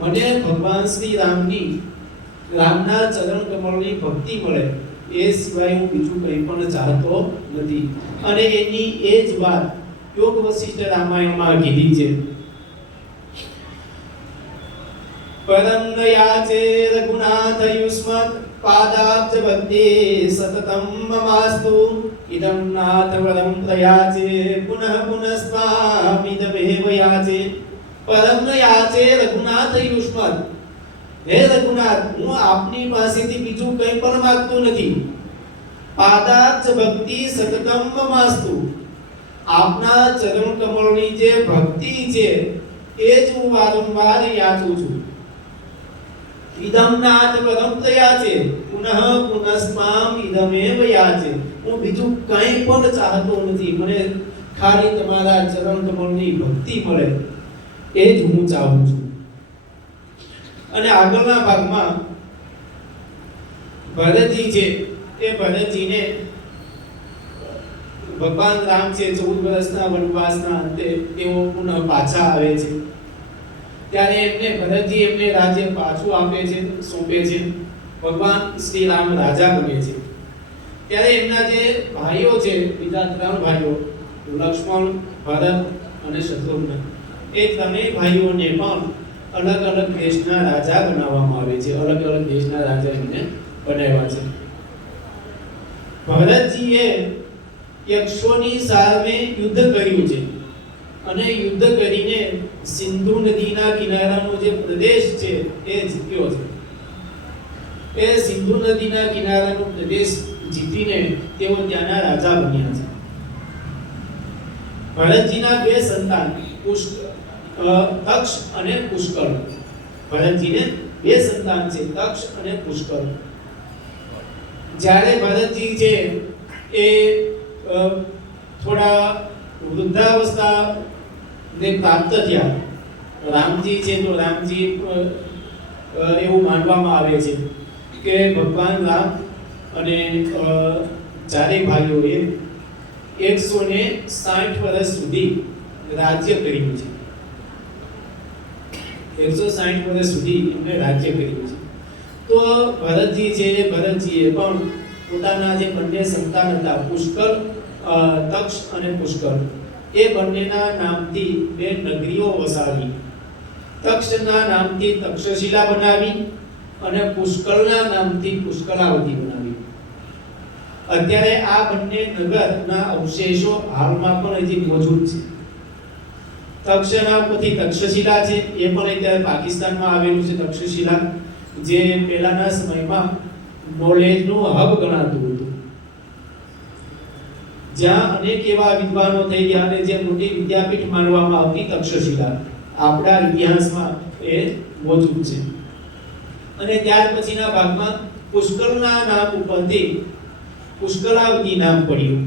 મને ભગવાન શ્રી રામના ચરણ કમળની ભક્તિ મળે, એ સિવાય હું બીજું કંઈ પણ ચાહતો નથી. અને એની એ જ વાત યોગ વશિષ્ઠ રામાયણમાં કીધી છે. પરમ યાચે રઘુનાથ યુષ્મત પાદાબ્જ ભક્તિ સતતમ મમાસ્તુ ઇદં નાથ વરમ પ્રયાચે પુનઃ પુનસ્વામિદમેવ યાચે. પરમ યાચે રઘુનાથ યુષ્મત, હે રઘુનાથ, હું આપની પાસેથી બીજું કંઈ પણ માંગતો નથી. પાદાબ્જ ભક્તિ સતતમ મમાસ્તુ, આપના ચરણ કમળની જે ભક્તિ છે એ જ હું વારંવાર યાચું છું. ઇદમ નાથ પરમ પ્રયાચે પુનઃ પુનસ્મામ ઇદમેવ યાચે, હું બીજું કંઈ પણ ચાહતો નથી. મને ખાલી તમારા ચરણ કમળની ભક્તિ મળે, એ જ હું ચાહું છું. અને આગળના ભાગમાં ભરતજી છે એ ભરતજીને ભગવાન રામ છે 14 વર્ષના વનવાસના અંતે તેઓ પુનઃ પાછા આવે છે. ત્યારે ભરતજી એમને રાજ્ય પાછું આપે છે, સોંપે છે. ભગવાન શ્રી રામ રાજા બને છે. ત્યારે એમના જે ભાઈઓ છે, બીજા 3 ભાઈઓ લક્ષ્મણ, ભરત અને શત્રુઘ્ન, એ ત્રણેય ભાઈઓને પણ અલગ અલગ દેશના રાજા બનાવવામાં આવે છે. અલગ અલગ દેશના રાજા એમને બનાવ્યા છે. ભરતજીએ યક્ષોની સામે યુદ્ધ કર્યું છે અને યુદ્ધ કરીને સિંધુ નદીના કિનારાનો જે પ્રદેશ છે એ જીત્યો છે. એ સિંધુ નદીના કિનારાનો પ્રદેશ જીતીને તેઓ ત્યાંના રાજા બન્યા છે. ભરતજીના 2 સંતાન તક્ષ અને પુષ્કળ. ભરતજીને 2 સંતાન છે, તક્ષ અને પુષ્કળ. જ્યારે ભરતજી છે એ થોડા વૃદ્ધાવસ્થા ને પ્રાપ્ત થયા, રામજી છે તો રામજી એવું માનવામાં આવે છે કે ભગવાન રામ અને ચારેય ભાઈઓએ 160 વર્ષ સુધી રાજ્ય કર્યું છે. 160 વર્ષ સુધી એમણે રાજ્ય કર્યું છે. તો ભરતજી છે, ભરતજીએ પણ પોતાના જે બંને સંતાન હતા, પુષ્કળ, તક્ષ અને પુષ્કળ, એ બંનેના નામથી 2 નગરીઓ વસાવી. તક્ષના નામથી તક્ષશિલા બનાવી અને પુષ્કળના નામથી પુષ્કળાવતી બનાવી. અત્યારે આ બંને નગરના અવશેષો હાલમાં પણ હજી મોજૂદ છે. તક્ષના પછી તક્ષશિલા છે, એ પણ અત્યારે પાકિસ્તાનમાં આવેલું છે. તક્ષશિલા જે પહેલાના સમયમાં નોલેજનું હબ ગણાતું હતું, જ્યાં અનેક એવા વિદ્વાનો થઈ ગયા અને જે મોટી વિદ્યાપીઠ માનવામાં આવતી તક્ષશિલા આપણા ઇતિહાસમાં એ મોજૂદ છે. અને ત્યાર પછીના ભાગમાં પુષ્કરના નામ ઉપરથી પુષ્કરાવતી નામ પડ્યું.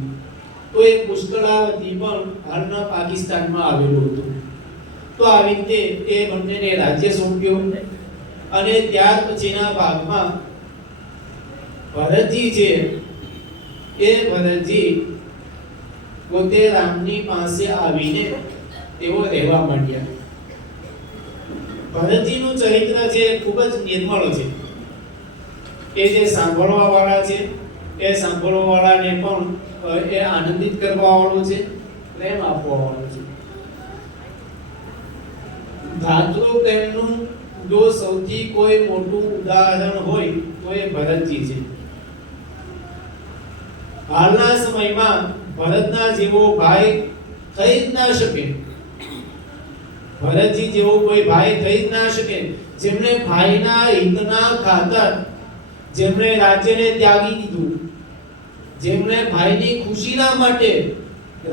તો એ પુષ્કરાવતી પણ હાલના પાકિસ્તાનમાં આવેલું હતું. તો આવી રીતે એ બંનેને રાજ્ય સોંપ્યું. અને ત્યાર પછીના ભાગમાં ભરતજી છે, એ ભરતજી પોતે રામની પાસે આવીને તેઓ રહેવા માંડ્યા. ભરતજીનું ચરિત્ર છે ખૂબ જ નિર્મળ છે. એ જે સાંભળવા વાળા છે એ સાંભળવા વાળાને પણ એ આનંદિત કરવા વાળું છે, પ્રેમ આપવા વાળું છે. ધાતૃ પ્રેમનું જો સૌથી કોઈ મોટું ઉદાહરણ હોય તો એ ભરતજી છે. હાલના સમયમાં ભરતના જેવો ભાઈ થઈ જ ના શકે. ભરતજી જેવો કોઈ ભાઈ થઈ જ ના શકે, જેમણે ભાઈના હિતના ખાતર જેમણે રાજ્યને ત્યાગી દીધું, જેમણે ભાઈની ખુશીના માટે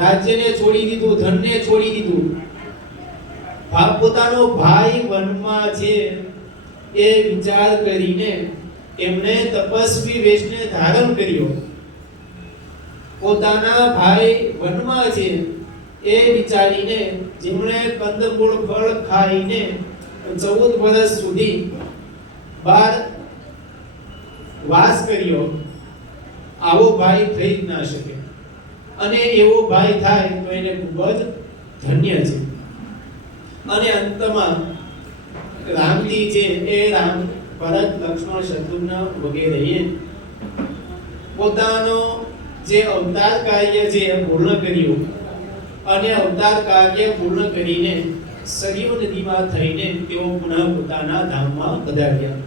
રાજ્યને છોડી દીધું, ધનને છોડી દીધું. પોતાનો ભાઈ વનમાં છે એ વિચાર કરીને એમણે તપસ્વી વેશને ધારણ કર્યો. પોતાના ભાઈ વનમાં છે એ વિચારીને જેમણે કંદમૂળ ફળ ખાઈને 14 વર્ષ સુધી બહાર વાસ કર્યો, આવો ભાઈ થઈ જ ના શકે. અને એવો ભાઈ થાય તો એને ખૂબ જ ધન્ય છે. અને અંતમાં રામજી છે એ રામ, ભરત, લક્ષ્મણ, શત્રુઘ્ન વગેરેએ પોતાનો જે અવતાર કાર્ય છે એ પૂર્ણ કર્યું. અને અવતાર કાર્ય પૂર્ણ કરીને સરયુ નદીમાં થઈને તેઓ પુનઃ પોતાના ધામમાં પધાર્યા.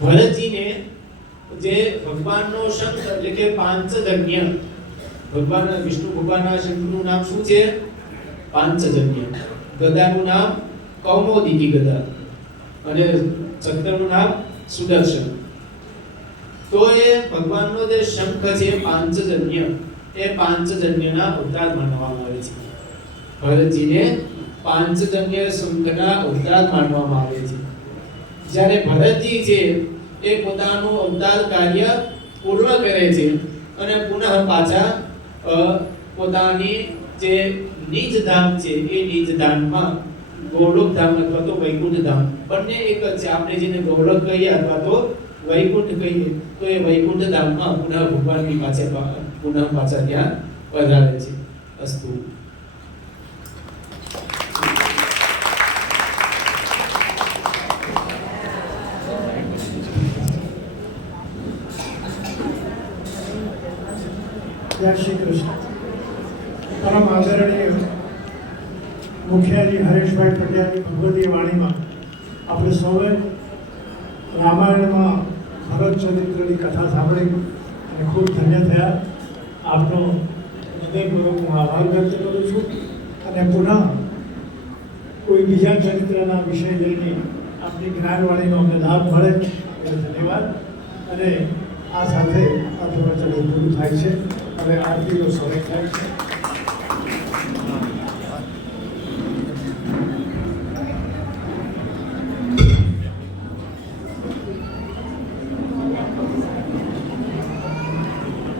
ભરતજીને જે ભગવાનનો શંખ એટલે કે પાંચજન્ય, ભગવાન વિષ્ણુ ભગવાનના શંખનું નામ શું છે? પાંચજન્ય. ગદાનું નામ કૌમોદિકી ગદા અને ચક્રનું નામ સુદર્શન. તો એ ભગવાનનો જે શંખ છે પાંચજન્ય, એ પાંચજન્યના અવતાર માનવામાં આવે છે. ભરતજીને પાંચજન્ય શંખના અવતાર માનવામાં આવે છે. જ્યારે ભરતજી છે એ પોતાનું અવતાર કાર્ય પૂર્ણ કરે છે અને પુનઃ પાછા પોતાની જે નિજ ધામ છે એ નિજ ધામમાં ગોલોક ધામ અથવા તો વૈકુંઠ ધામ બંને એક જ છે. આપણે જેને ગોલોક કહીએ અથવા તો વૈકુંઠ કહીએ, તો એ વૈકુંઠ ધામમાં પુનઃ ભગવાનની પાસે પુનઃ પાછા ત્યાં પધારે છે. અસ્તુ. જય શ્રી કૃષ્ણ. પરમ આદરણીય મુખિયાજી હરેશભાઈ પંડ્યાની ભગવતી વાણીમાં આપણે સૌએ રામાયણમાં ભરત ચરિત્રની કથા સાંભળી અને ખૂબ ધન્ય થયા. આપનો હૃદયપૂર્વક હું આભાર વ્યક્ત કરું છું. અને પુનઃ કોઈ બીજા ચરિત્રના વિષય લઈને આપની જ્ઞાનવાણીનો અમને લાભ મળે એ ધન્યવાદ. અને આ સાથે આ પ્રવચન પૂરું થાય છે. હવે આરતીનો સમય થાય છે.